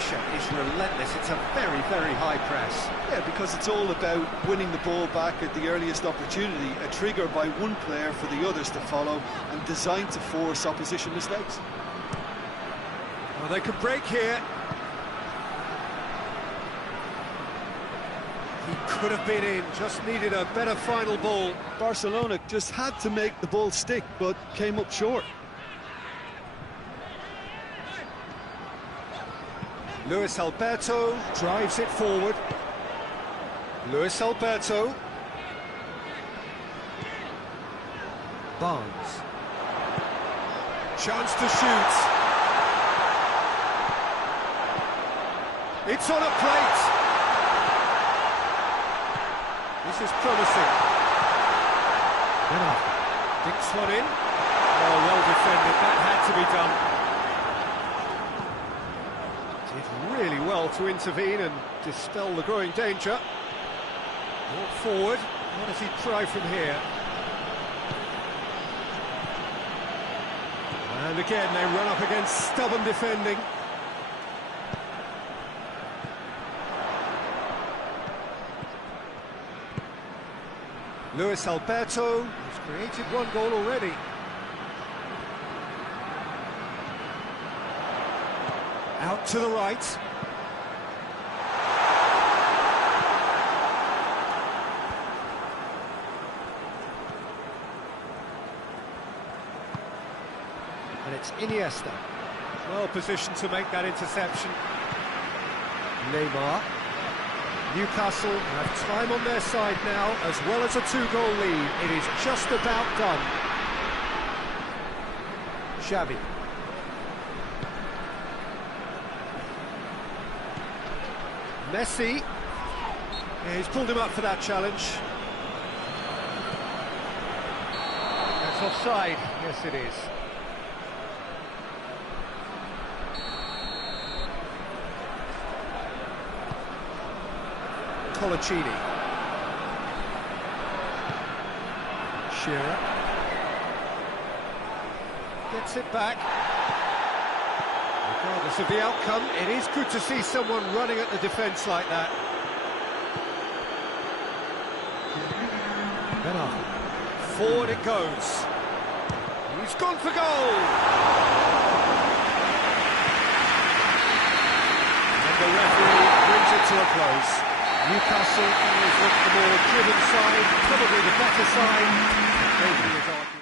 Pressure is relentless. It's a very, very high press. Yeah, because it's all about winning the ball back at the earliest opportunity, a trigger by one player for the others to follow, and designed to force opposition mistakes. Well, they could break here. He could have been in, just needed a better final ball. Barcelona just had to make the ball stick, but came up short. Luis Alberto drives it forward. Luis Alberto. Barnes. Chance to shoot. It's on a plate. This is promising. Dinks one in. Oh, well defended. That had to be done. Did really well to intervene and dispel the growing danger. Walk forward. What does he try from here? And again, they run up against stubborn defending. Luis Alberto has created one goal already. Out to the right. And it's Iniesta. Well positioned to make that interception. Neymar. Newcastle have time on their side now, as well as a 2-goal lead. It is just about done. Xavi. Messi. Yeah, he's pulled him up for that challenge. That's offside. Yes, it is. Colaccini. Shearer. Gets it back. Regardless of the outcome, it is good to see someone running at the defence like that. Forward it goes. He's gone for goal! And the referee brings it to a close. Newcastle is the more driven side, probably the better side. Maybe is arguing.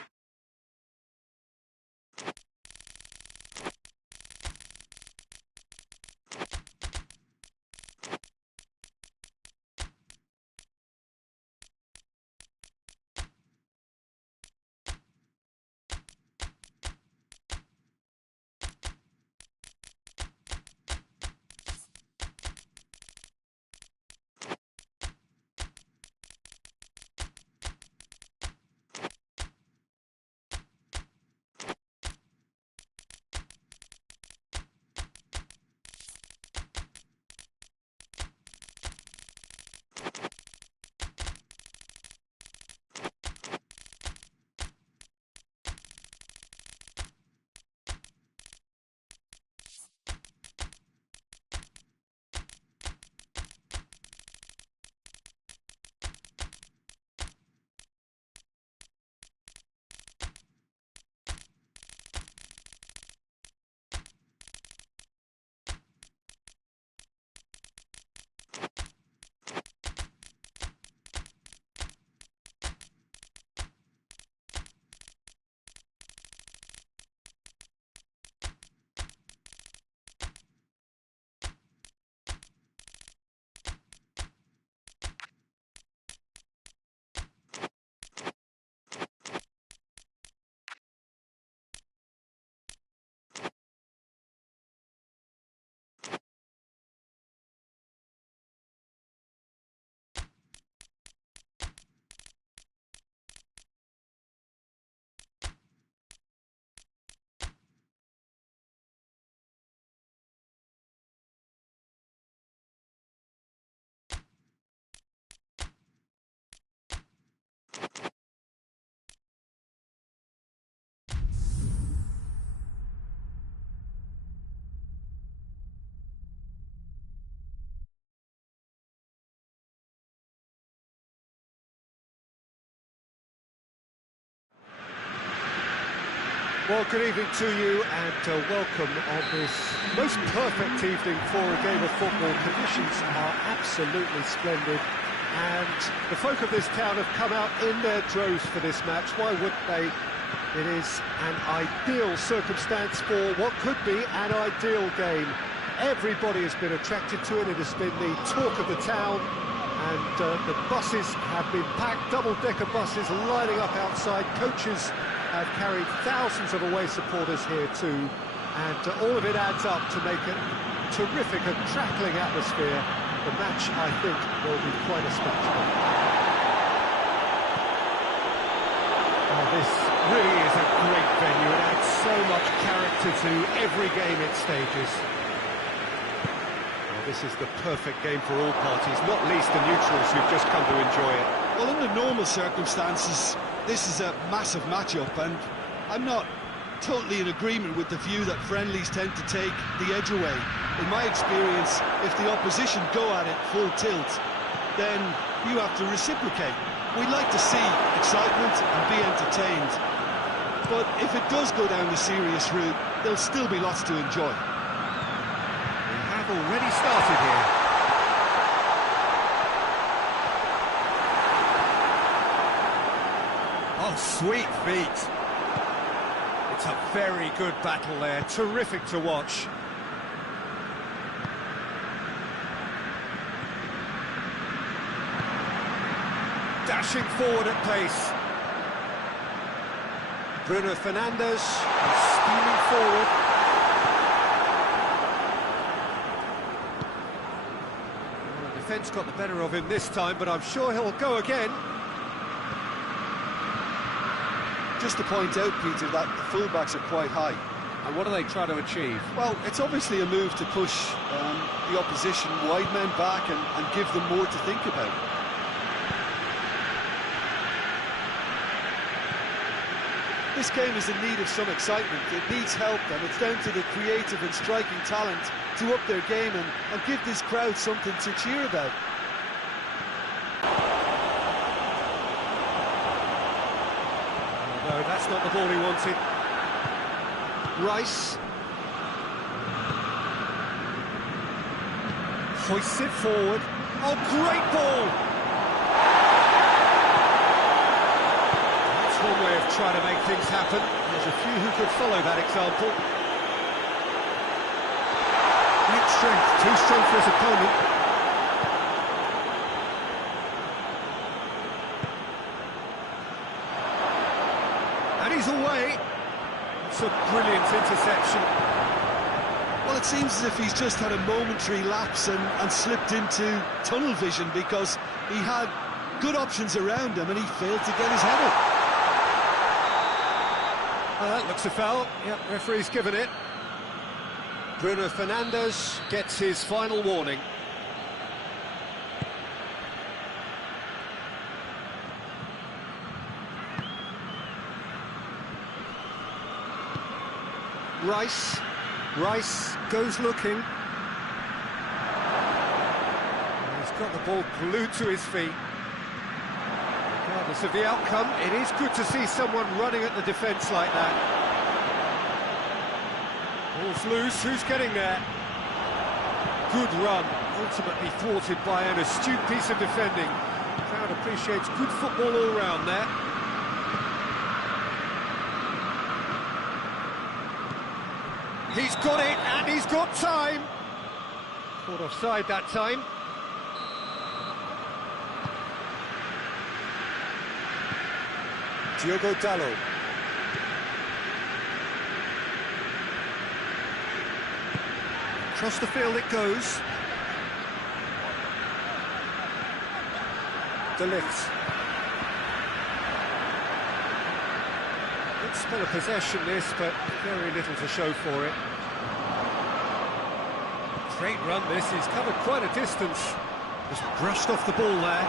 Well, good evening to you and welcome on this most perfect evening for a game of football. Conditions are absolutely splendid and the folk of this town have come out in their droves for this match. Why wouldn't they? It is an ideal circumstance for what could be an ideal game. Everybody has been attracted to it. It has been the talk of the town and the buses have been packed, double-decker buses lining up outside. Coaches have carried thousands of away supporters here too, and all of it adds up to make a terrific and crackling atmosphere. The match, I think, will be quite a spectacle. Oh, this really is a great venue. It adds so much character to every game it stages. Well, this is the perfect game for all parties, not least the neutrals who've just come to enjoy it. Well, under normal circumstances, this is a massive matchup, and I'm not totally in agreement with the view that friendlies tend to take the edge away. In my experience, if the opposition go at it full tilt, then you have to reciprocate. We'd like to see excitement and be entertained, but if it does go down the serious route, there'll still be lots to enjoy. already started here. Oh, sweet feet. It's a very good battle there, terrific to watch. Dashing forward at pace. Bruno Fernandes is steaming forward. Well, the defence got the better of him this time, but I'm sure he'll go again. Just to point out, Peter, that the fullbacks are quite high. And what are they trying to achieve? Well, it's obviously a move to push the opposition wide men back and give them more to think about. This game is in need of some excitement. It needs help, and it's down to the creative and striking talent to up their game and give this crowd something to cheer about. No, that's not the ball he wanted. Rice. Hoists it forward. Oh, great ball! That's one way of trying to make things happen. There's a few who could follow that example. Great strength, too strong for his opponent. And he's away. It's a brilliant interception. Well, it seems as if he's just had a momentary lapse and slipped into tunnel vision, because he had good options around him and he failed to get his head up. Well, that looks a foul. Yep, referee's given it. Bruno Fernandes gets his final warning. Rice goes looking. And he's got the ball glued to his feet. Regardless of the outcome, it is good to see someone running at the defence like that. Ball's loose, who's getting there? Good run, ultimately thwarted by an astute piece of defending. The crowd appreciates good football all round there. He's got it, and he's got time. Caught offside that time. Diogo Dalot. Across the field it goes. De Ligt. Good spell of possession this, but very little to show for it. Great run this, he's covered quite a distance. Just brushed off the ball there.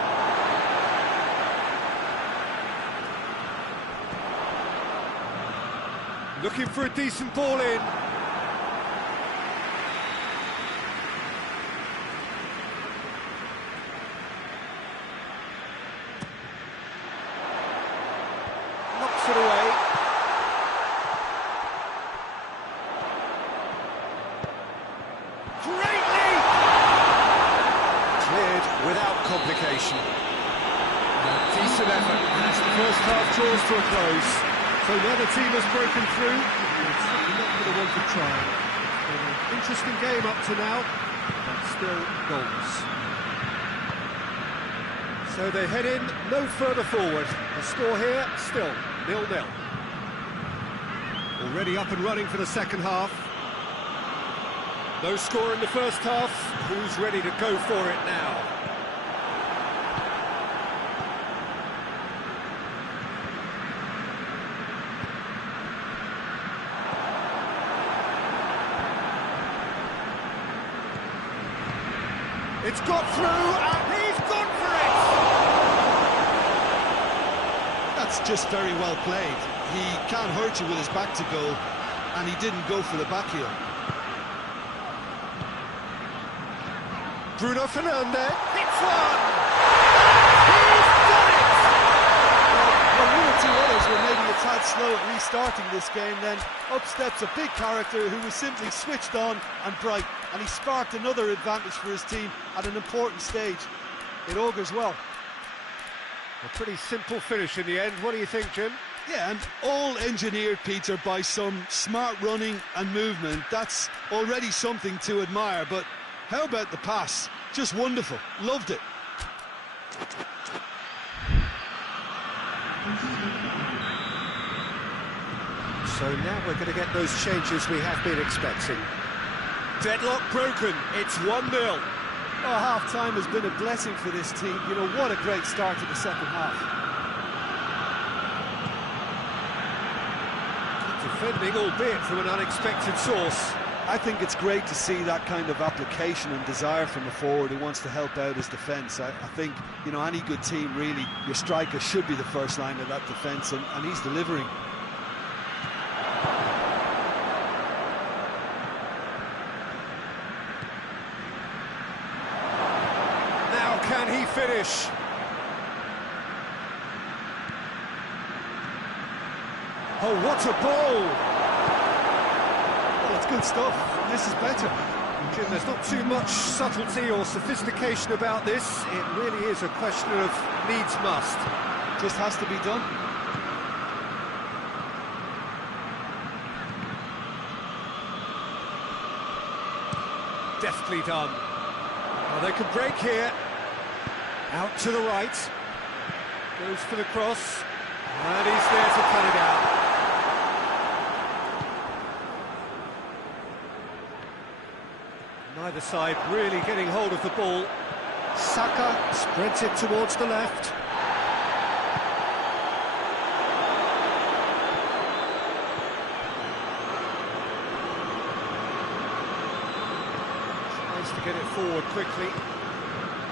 Looking for a decent ball in. Knocks it away. Greatly! Cleared without complication. Decent effort as the first half draws to a close. So the other team has broken through. It's certainly not going to want to try. It's been an interesting game up to now, but still goals. So they head in no further forward. The score here still 0-0. Already up and running for the second half. No score in the first half. Who's ready to go for it now? It's got through, and he's gone for it! That's just very well played. He can't hurt you with his back to goal, and he didn't go for the back heel. Bruno Fernandes, it's one! He's done it! Well, we're a two others were maybe a tad slow at restarting this game, then up steps a big character who was simply switched on and bright, and he sparked another advantage for his team at an important stage. It augurs well. A pretty simple finish in the end. What do you think, Jim? Yeah, and all engineered, Peter, by some smart running and movement. That's already something to admire, but how about the pass? Just wonderful. Loved it. So now we're going to get those changes we have been expecting. Deadlock broken, it's 1-0. Oh, half-time has been a blessing for this team. You know, what a great start to the second half. Defending, albeit from an unexpected source. I think it's great to see that kind of application and desire from a forward who wants to help out his defence. I think, you know, any good team, really, your striker should be the first line of that defence, and he's delivering. Now can he finish? Oh, what a ball! Well, it's good stuff. This is better. Jim, there's not too much subtlety or sophistication about this. It really is a question of needs must. Just has to be done. Deftly done. Well, they could break here. Out to the right. Goes for the cross. And he's there to cut it out. Neither side really getting hold of the ball. Saka spreads it towards the left. Tries to get it forward quickly.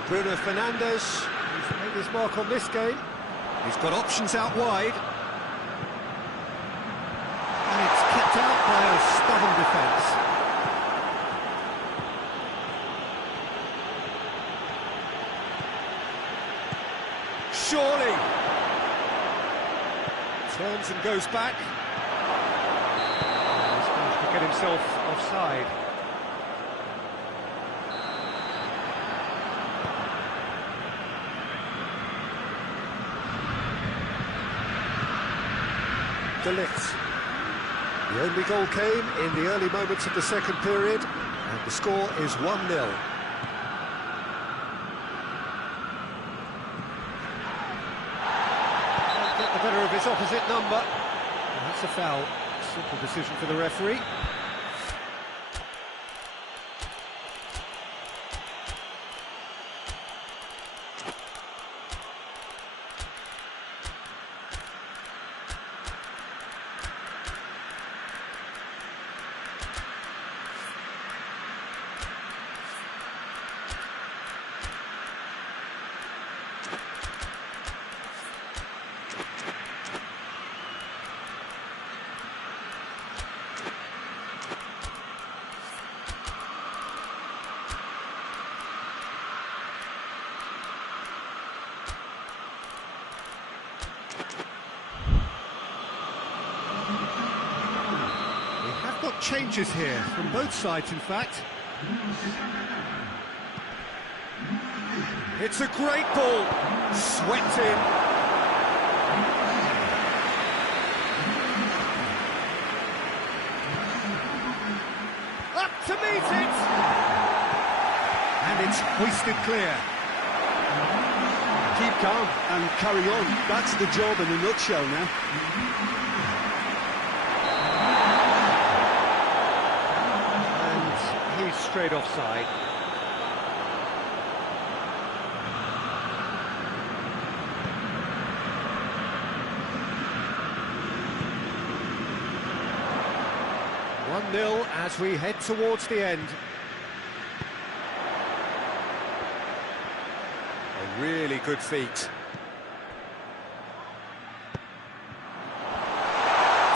Bruno Fernandes, he's made his mark on this game. He's got options out wide. And it's kept out by a stubborn defence. Surely. Turns and goes back. He's managed to get himself offside. De Ligt. The only goal came in the early moments of the second period, and the score is 1-0. Get the better of his opposite number. And that's a foul. Simple decision for the referee. Changes here from both sides, in fact. It's a great ball, swept in. Up to meet it, and it's hoisted clear. Keep calm and carry on. That's the job in a nutshell now. Straight offside. One 1-0 as we head towards the end. A really good feat.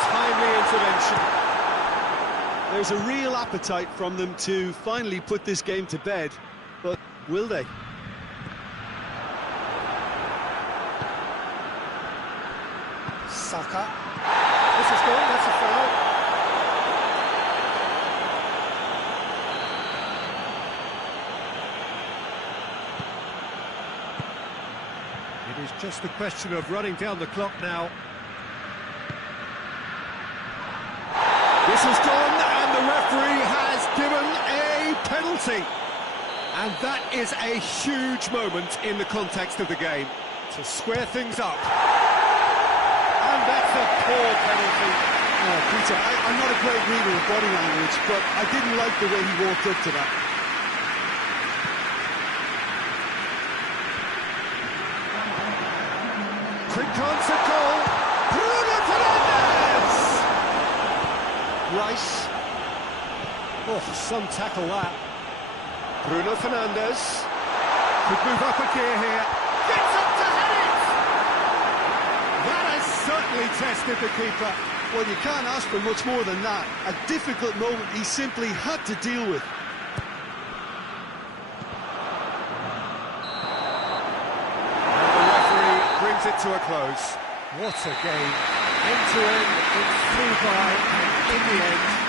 Timely intervention. There's a real appetite from them to finally put this game to bed, but will they? Saka. This is gone, that's a foul. It is just a question of running down the clock now. This has gone, and the referee has given a penalty. And that is a huge moment in the context of the game, to square things up. And that's a poor penalty. Oh, Peter, I'm not a great reader of body language, but I didn't like the way he walked up to that. Quick chance at goal. Bruno Fernandes! Rice. Oh, some tackle that. Bruno Fernandes. Could move up a gear here. Gets up to head it! That has certainly tested the keeper. Well, you can't ask for much more than that. A difficult moment he simply had to deal with. Brings it to a close. What a game. End to end, it flew by, and in the end,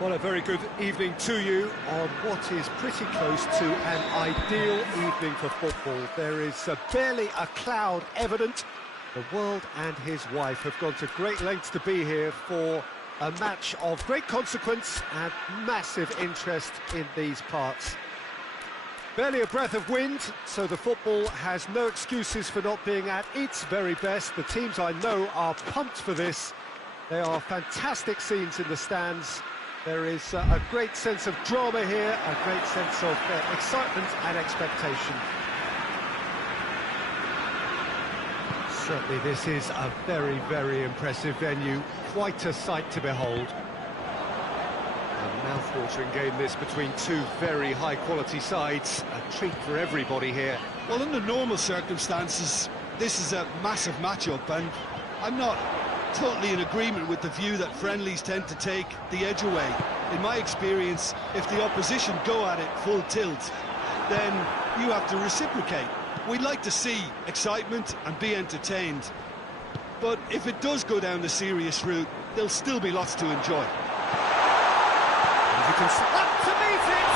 Well, a very good evening to you on what is pretty close to an ideal evening for football. There is barely a cloud evident. The world and his wife have gone to great lengths to be here for a match of great consequence and massive interest in these parts. Barely a breath of wind, so the football has no excuses for not being at its very best. The teams I know are pumped for this. There are fantastic scenes in the stands. There is a great sense of drama here, a great sense of excitement and expectation. Certainly this is a very, very impressive venue, quite a sight to behold. A mouth-watering game this between two very high-quality sides, a treat for everybody here. Well, under normal circumstances, this is a massive matchup, and I'm not totally in agreement with the view that friendlies tend to take the edge away. In my experience, if the opposition go at it full tilt, then you have to reciprocate. We'd like to see excitement and be entertained, but if it does go down the serious route, there'll still be lots to enjoy. And you can up to meet it!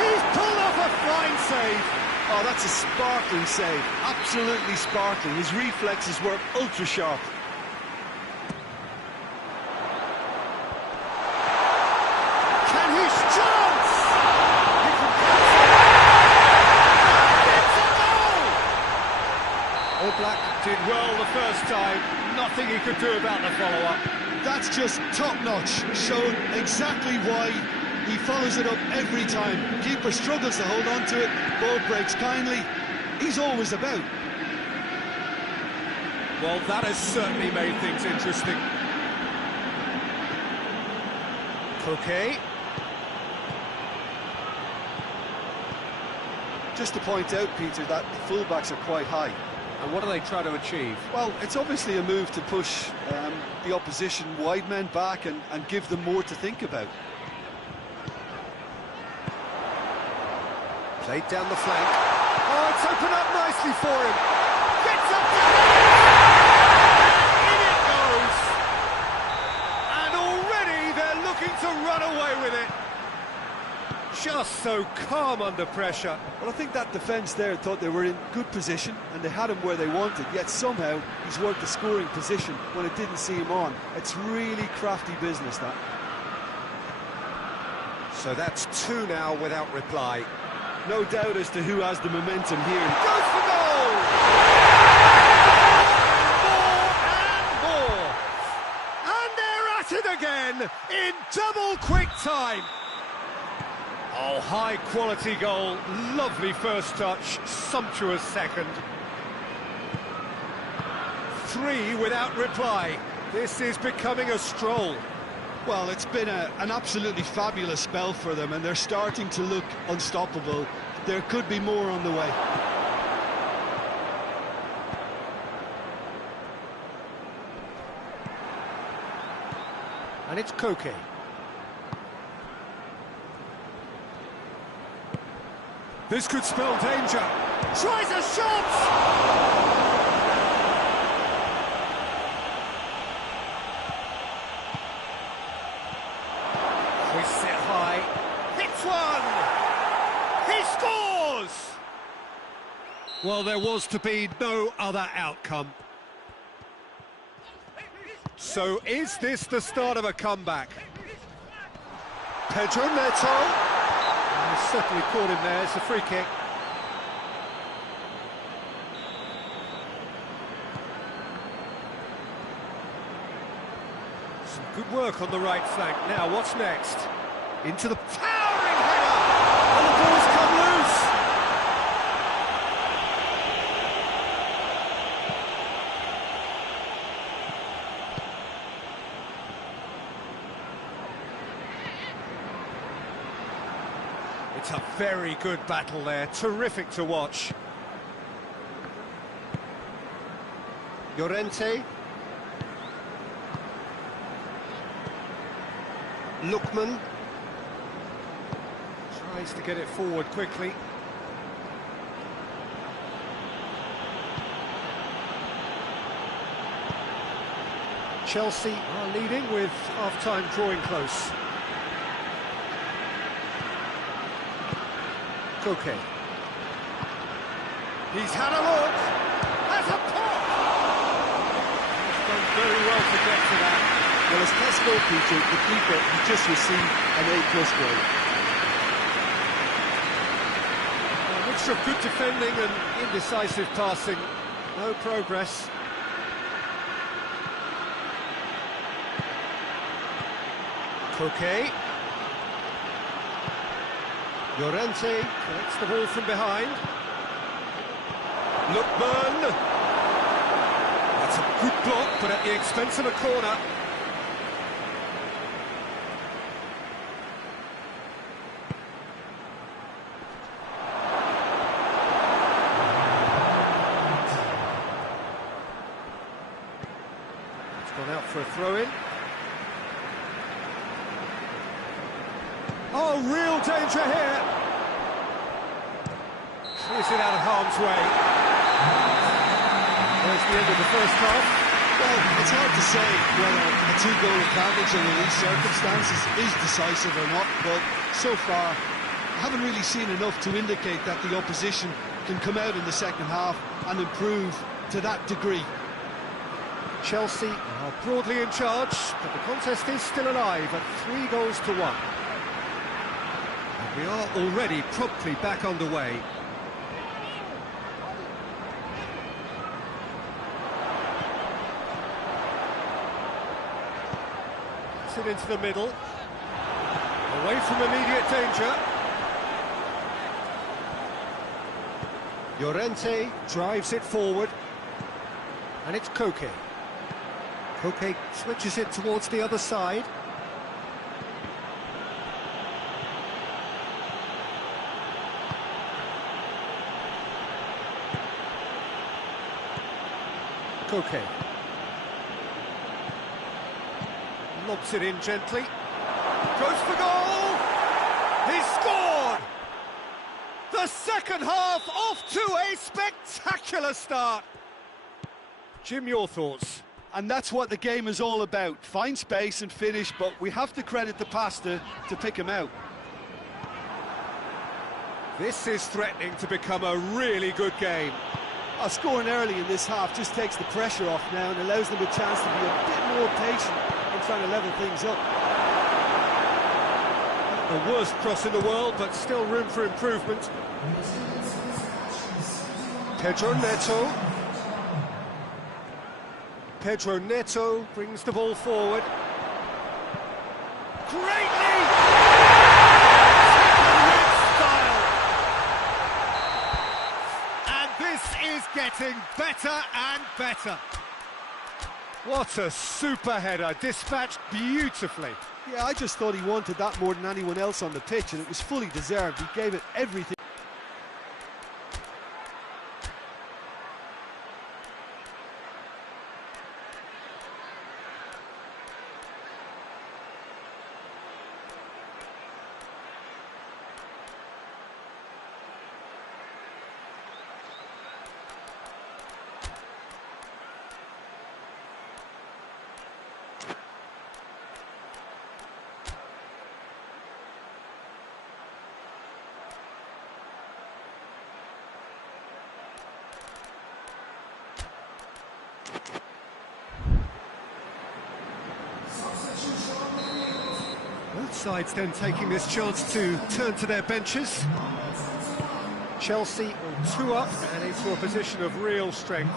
He's pulled off a fine save! Oh, that's a sparkling save, absolutely sparkling. His reflexes were ultra sharp. Can he chance? He can it's a goal! All Black did well the first time, nothing he could do about the follow-up. That's just top-notch, showing exactly why he follows it up every time. Keeper struggles to hold on to it, ball breaks kindly. He's always about. Well, that has certainly made things interesting. Okay. Just to point out, Peter, that the fullbacks are quite high. And what do they try to achieve? Well, it's obviously a move to push the opposition wide men back and give them more to think about. Played down the flank. Oh, it's opened up nicely for him. Gets up to in it goes. And already they're looking to run away with it. Just so calm under pressure. Well, I think that defence there thought they were in good position and they had him where they wanted, yet somehow he's worked the scoring position when it didn't see him on. It's really crafty business, that. So that's two now without reply. No doubt as to who has the momentum here. Goes for goal! More and more! And they're at it again in double quick time. Oh, high-quality goal, lovely first touch, sumptuous second. Three without reply. This is becoming a stroll. Well, it's been an absolutely fabulous spell for them, and they're starting to look unstoppable. There could be more on the way. And it's Koke. This could spell danger. Tries a shot! We sit high. Hits one! He scores! Well, there was to be no other outcome. So is this the start of a comeback? Pedro Neto. Certainly caught him there, it's a free kick. Some good work on the right flank. Now, what's next? Into the towering header! And the ball's come loose! It's a very good battle there, terrific to watch. Llorente. Lookman. Tries to get it forward quickly. Chelsea are leading with half-time drawing close. Koke. He's had a look. Has a pop. He's done very well to get to that. Well, as test goalkeeper, the keeper, he just received an A+ grade. A mixture of good defending and indecisive passing. No progress. Koke. Llorente collects the ball from behind. Lookman. That's a good block, but at the expense of a corner. It's gone out for a throw-in. Oh, real danger here. Clears it out of harm's way. There's the end of the first half. Well, it's hard to say whether a two-goal advantage under these circumstances is decisive or not, but so far, I haven't really seen enough to indicate that the opposition can come out in the second half and improve to that degree. Chelsea are broadly in charge, but the contest is still alive at 3-1. We are already promptly back underway. It's it into the middle. Away from immediate danger. Llorente drives it forward. And it's Koke. Koke switches it towards the other side. Koke. Lobs it in gently. Goes for goal! He's scored! The second half off to a spectacular start. Jim, your thoughts? And that's what the game is all about. Find space and finish, but we have to credit the passer to pick him out. This is threatening to become a really good game. Scoring early in this half just takes the pressure off now and allows them a chance to be a bit more patient and trying to level things up. The worst cross in the world, but still room for improvement. Pedro Neto. Pedro Neto brings the ball forward. Greatly! Is getting better and better. What a super header, dispatched beautifully. Yeah, I just thought he wanted that more than anyone else on the pitch, and it was fully deserved. He gave it everything. Both sides then taking this chance to turn to their benches. Chelsea on 2 up and into a position of real strength.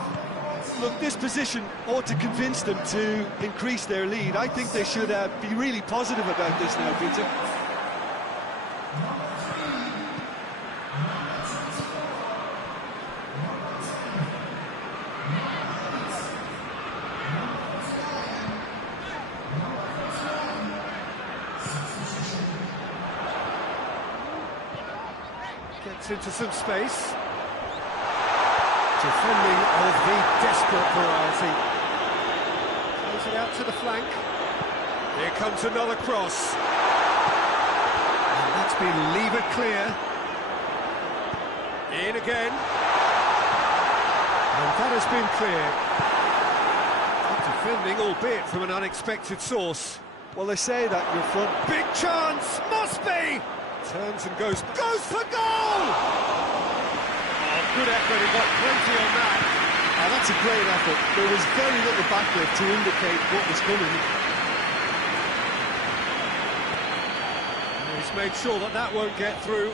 Look, this position ought to convince them to increase their lead. I think they should be really positive about this now, Peter. Gets into some space. Defending of the desperate variety. Plays it out to the flank. Here comes another cross. And that's been levered clear. In again. And that has been cleared. Good defending, albeit from an unexpected source. Well, they say that your front... Big chance! Must be! Turns and goes for goal! Oh, good effort, he got plenty on that. Oh, that's a great effort. There was very little backlift to indicate what was coming. He's made sure that that won't get through.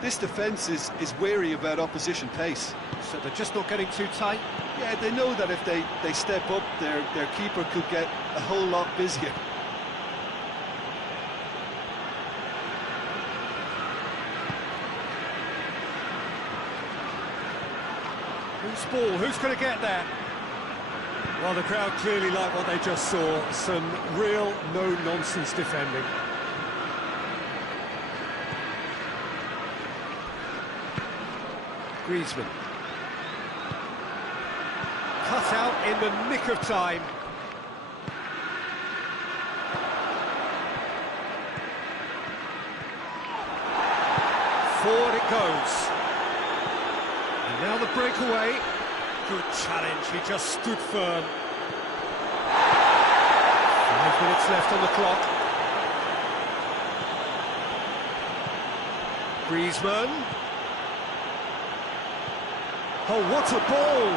This defence is wary about opposition pace. So they're just not getting too tight? Yeah, they know that if they step up, their keeper could get a whole lot busier. Who's ball? Who's going to get there? Well, the crowd clearly like what they just saw. Some real no-nonsense defending. Griezmann. Cut out in the nick of time. Forward it goes. And now the breakaway. Good challenge, he just stood firm. 5 minutes left on the clock. Griezmann. Oh, what a ball!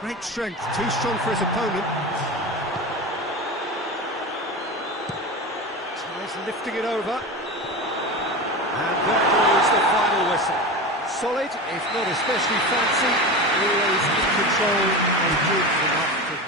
Great strength, too strong for his opponent. Tries lifting it over. And there goes the final whistle. Solid, if not especially fancy, always in control and good enough to win.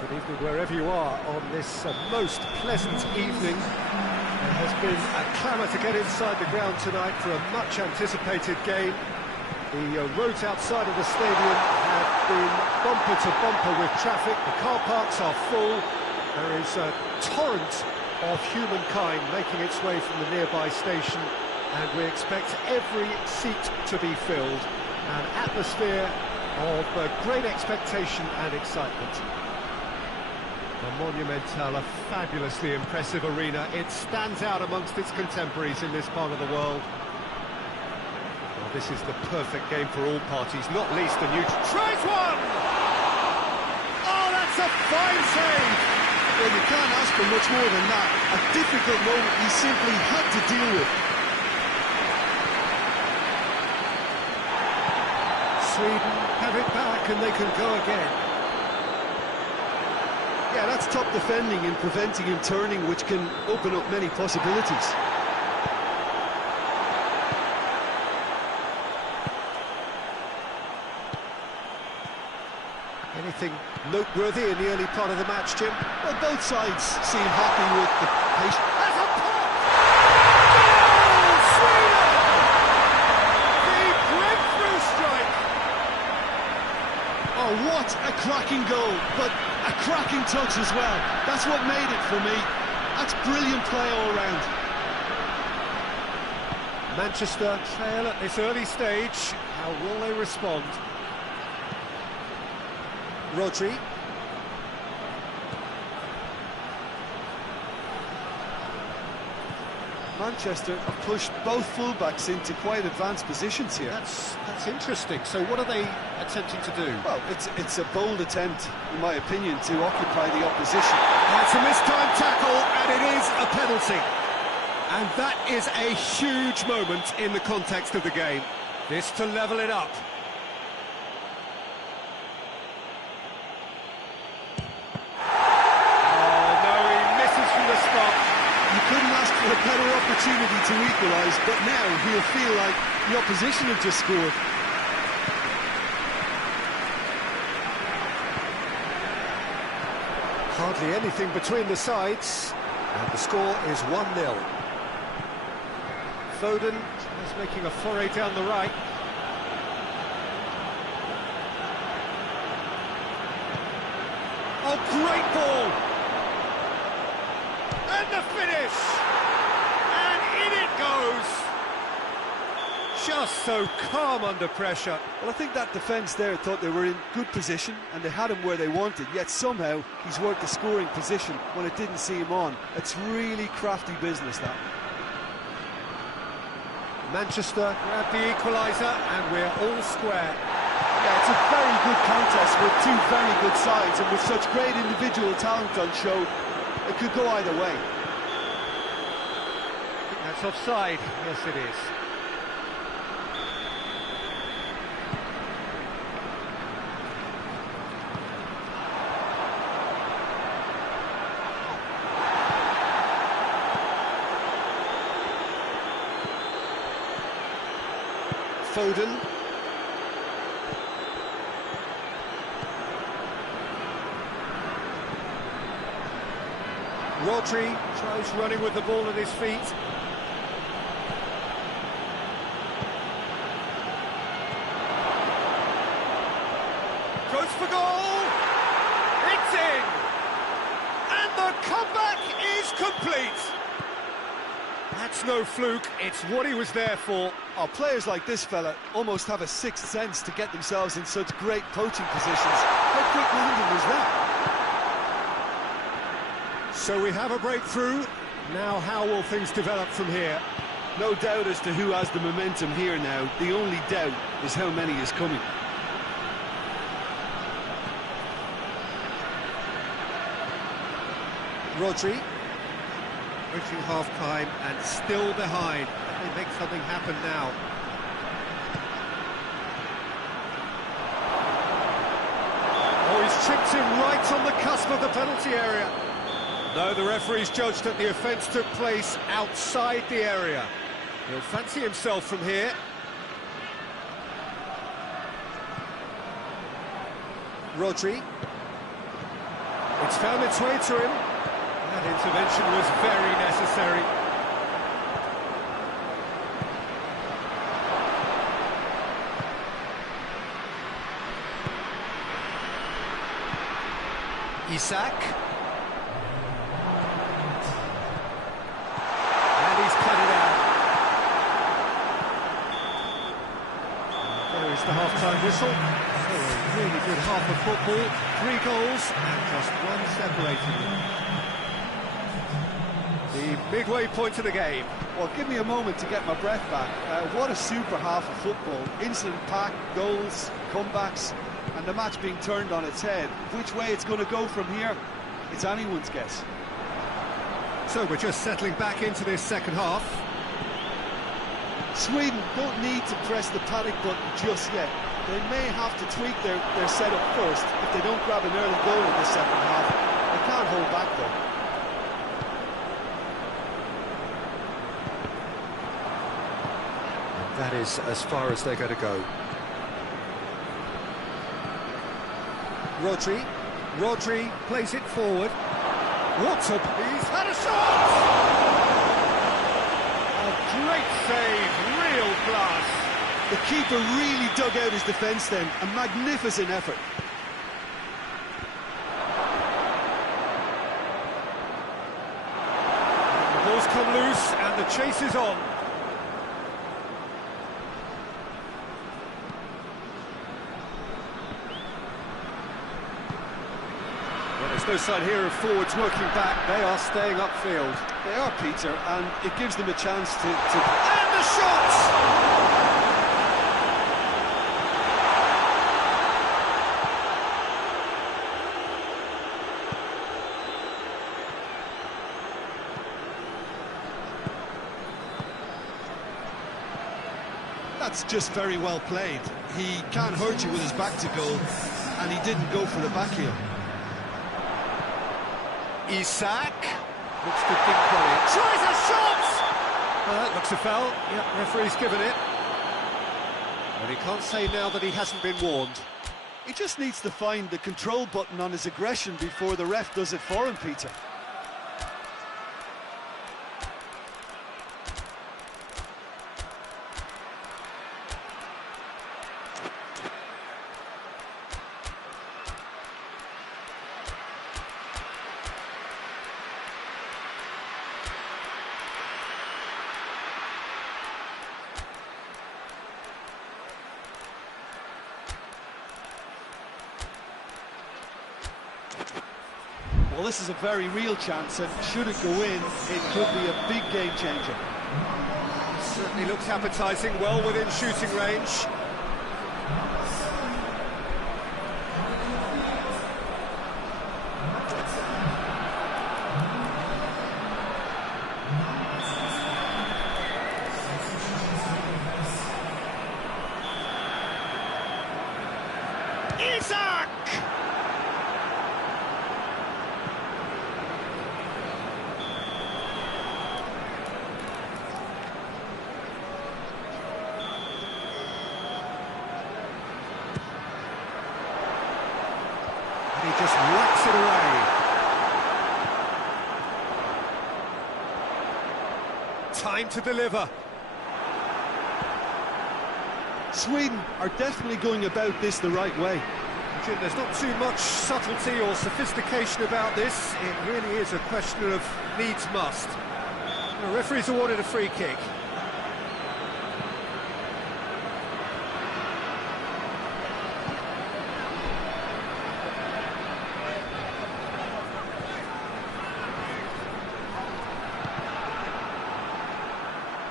Good evening wherever you are on this most pleasant evening. There has been a clamour to get inside the ground tonight for a much anticipated game. The roads outside of the stadium have been bumper to bumper with traffic. The car parks are full. There is a torrent of humankind making its way from the nearby station, and we expect every seat to be filled. An atmosphere of great expectation and excitement. The Monumental, a fabulously impressive arena. It stands out amongst its contemporaries in this part of the world. This is the perfect game for all parties, not least the neutral. Tries one! Oh, that's a fine save! Well, you can't ask for much more than that. A difficult moment he simply had to deal with. Sweden have it back and they can go again. Yeah, that's top defending and preventing him turning, which can open up many possibilities. Anything noteworthy in the early part of the match, Jim? Well, both sides seem happy with the pace. That's a pop! Goal! Sweden! The breakthrough strike! Oh, what a cracking goal, but a cracking touch as well. That's what made it for me. That's brilliant play all round. Manchester trail at this early stage. How will they respond? Rodri. Manchester have pushed both fullbacks into quite advanced positions here. That's interesting. So what are they attempting to do? Well, it's a bold attempt, in my opinion, to occupy the opposition. That's a mistimed tackle, and it is a penalty. And that is a huge moment in the context of the game. This to level it up. Couldn't ask for a better opportunity to equalise, but now he'll feel like the opposition have just scored. Hardly anything between the sides, and the score is 1-0. Foden is making a foray down the right. Oh, great ball! And the finish! And in it goes! Just so calm under pressure. Well, I think that defence there thought they were in good position and they had him where they wanted, yet somehow he's worked the scoring position when it didn't see him on. It's really crafty business, that. Manchester grab the equaliser and we're all square. Yeah, it's a very good contest with two very good sides, and with such great individual talent on show, it could go either way. I think that's offside. Yes, it is. Foden. Rodri tries running with the ball at his feet. Goes for goal! It's in! And the comeback is complete! That's no fluke, it's what he was there for. Oh, players like this fella almost have a sixth sense to get themselves in such great poaching positions. How quick-minded was that? So we have a breakthrough. Now how will things develop from here? No doubt as to who has the momentum here now. The only doubt is how many is coming. Rodri, reaching half-time and still behind. Can they make something happen now? Oh, he's chipped him right on the cusp of the penalty area. No, the referee's judged that the offence took place outside the area. He'll fancy himself from here. Rodri. It's found its way to him. That intervention was very necessary. Isak. And he's cut it out. There is the half-time whistle. So a really good half of football. 3 goals and just one separating them. The midway point of the game. Well, give me a moment to get my breath back. What a super half of football. Incident-packed, goals, comebacks, and the match being turned on its head. Which way it's going to go from here, it's anyone's guess. So we're just settling back into this second half. Sweden don't need to press the panic button just yet. They may have to tweak their setup first if they don't grab an early goal in the second half. They can't hold back though. That is as far as they're going to go. Rodri plays it forward. What a... He's had a shot! A great save, real class. The keeper really dug out his defence then. A magnificent effort. The ball's come loose and the chase is on. Well, there's no sign here of forwards working back. They are staying upfield. They are, Peter, and it gives them a chance to... And the shot! That's just very well played. He can't hurt you with his back to goal, and he didn't go for the back heel. Isak looks to think on it. Tries a shot! That looks a foul. Yep, referee's given it. And he can't say now that he hasn't been warned. He just needs to find the control button on his aggression before the ref does it for him, Peter. Well, this is a very real chance, and should it go in, it could be a big game changer. Certainly looks appetising, well within shooting range. Isak! He just whacks it away. Time to deliver. Sweden are definitely going about this the right way. Jim, there's not too much subtlety or sophistication about this. It really is a question of needs must. The referee's awarded a free kick.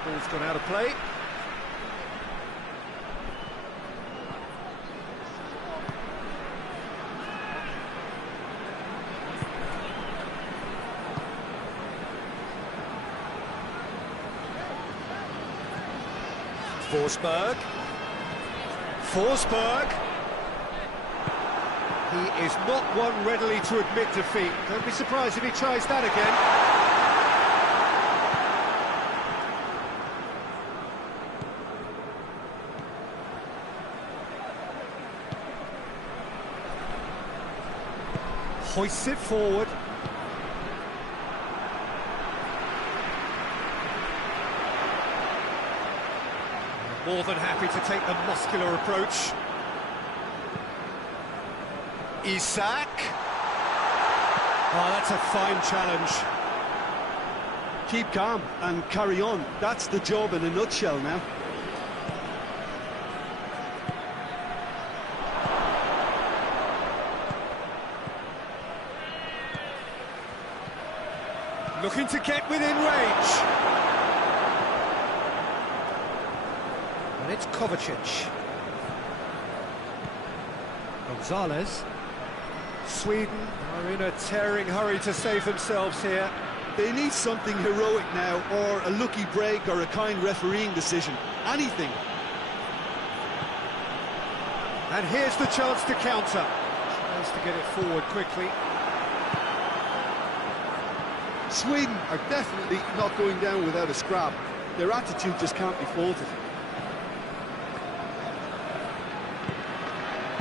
Ball's gone out of play. Forsberg. He is not one readily to admit defeat. Don't be surprised if he tries that again. Hoists it forward. More than happy to take the muscular approach. Isak. Oh, that's a fine challenge. Keep calm and carry on. That's the job in a nutshell now. Looking to get within range. And it's Kovacic. Gonzalez. Sweden are in a tearing hurry to save themselves here. They need something heroic now, or a lucky break, or a kind refereeing decision. Anything. And here's the chance to counter. Tries to get it forward quickly. Sweden are definitely not going down without a scrap. Their attitude just can't be faulted.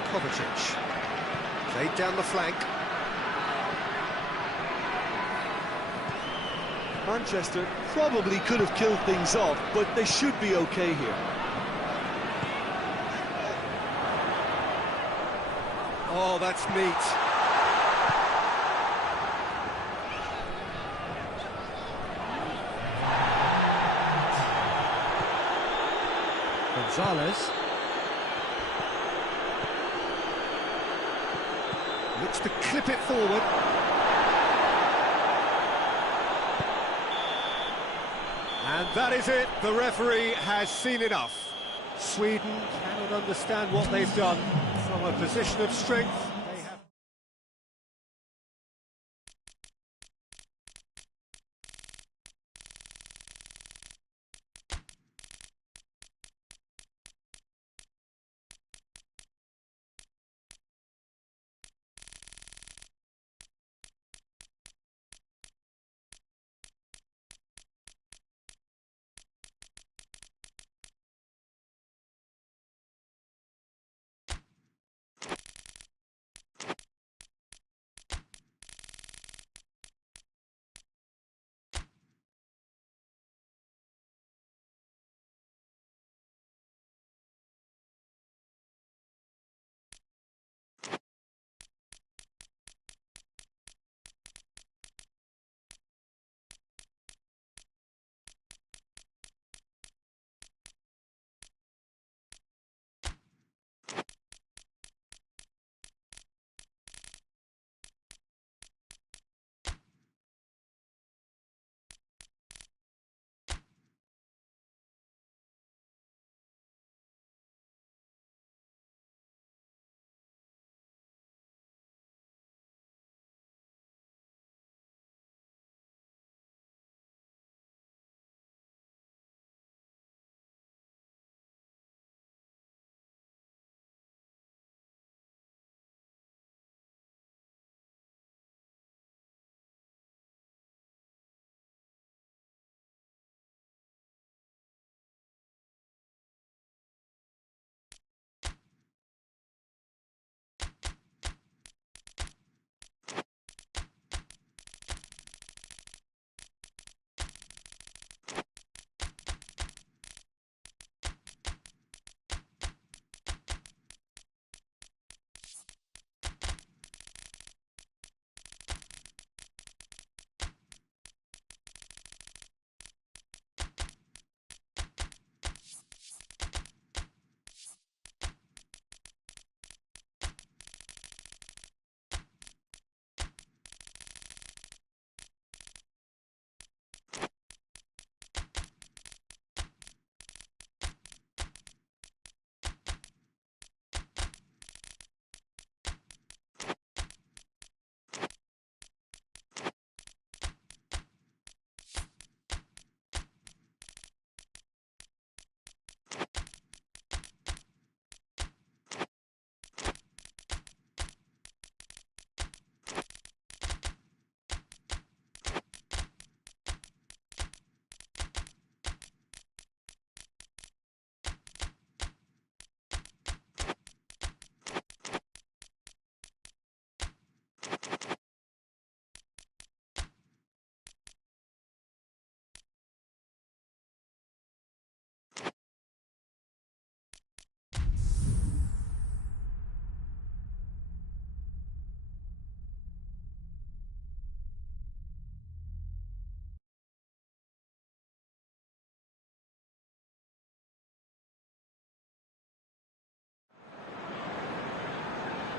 Kovacic. Played down the flank. Manchester probably could have killed things off, but they should be okay here. Oh, that's neat. Gonzalez. Looks to clip it forward. And that is it. The referee has seen enough. Sweden cannot understand what they've done. From a position of strength, they have...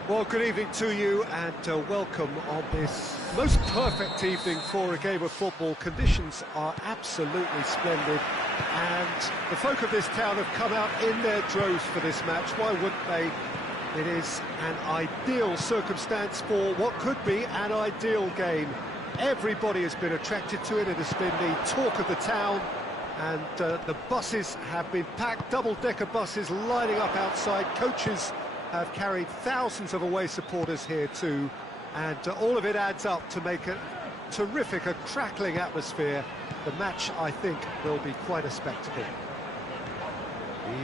Well, good evening to you and welcome on this most perfect evening for a game of football. Conditions are absolutely splendid. And the folk of this town have come out in their droves for this match. Why wouldn't they? It is an ideal circumstance for what could be an ideal game. Everybody has been attracted to it. It has been the talk of the town. And the buses have been packed, double-decker buses lining up outside. Coaches have carried thousands of away supporters here too. And all of it adds up to make a terrific, a crackling atmosphere. The match, I think, will be quite a spectacle.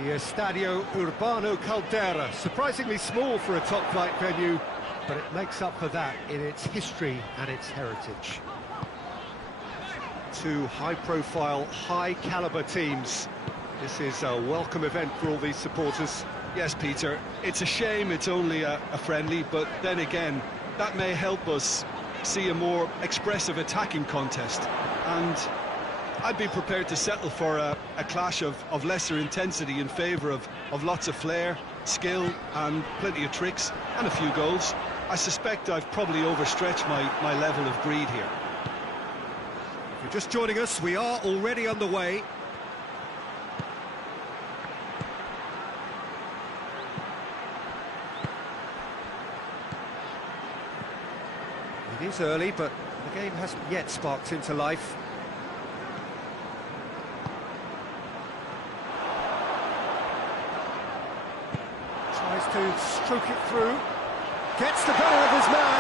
The Estadio Urbano Caldera, surprisingly small for a top-flight venue, but it makes up for that in its history and its heritage. Two high-profile, high-caliber teams. This is a welcome event for all these supporters. Yes, Peter, it's a shame it's only a friendly, but then again, that may help us see a more expressive attacking contest. And I'd be prepared to settle for a clash of lesser intensity in favour of lots of flair, skill and plenty of tricks and a few goals. I suspect I've probably overstretched my level of greed here. If you're just joining us, we are already underway. It is early, but the game hasn't yet sparked into life. Tries to stroke it through. Gets the better of his man.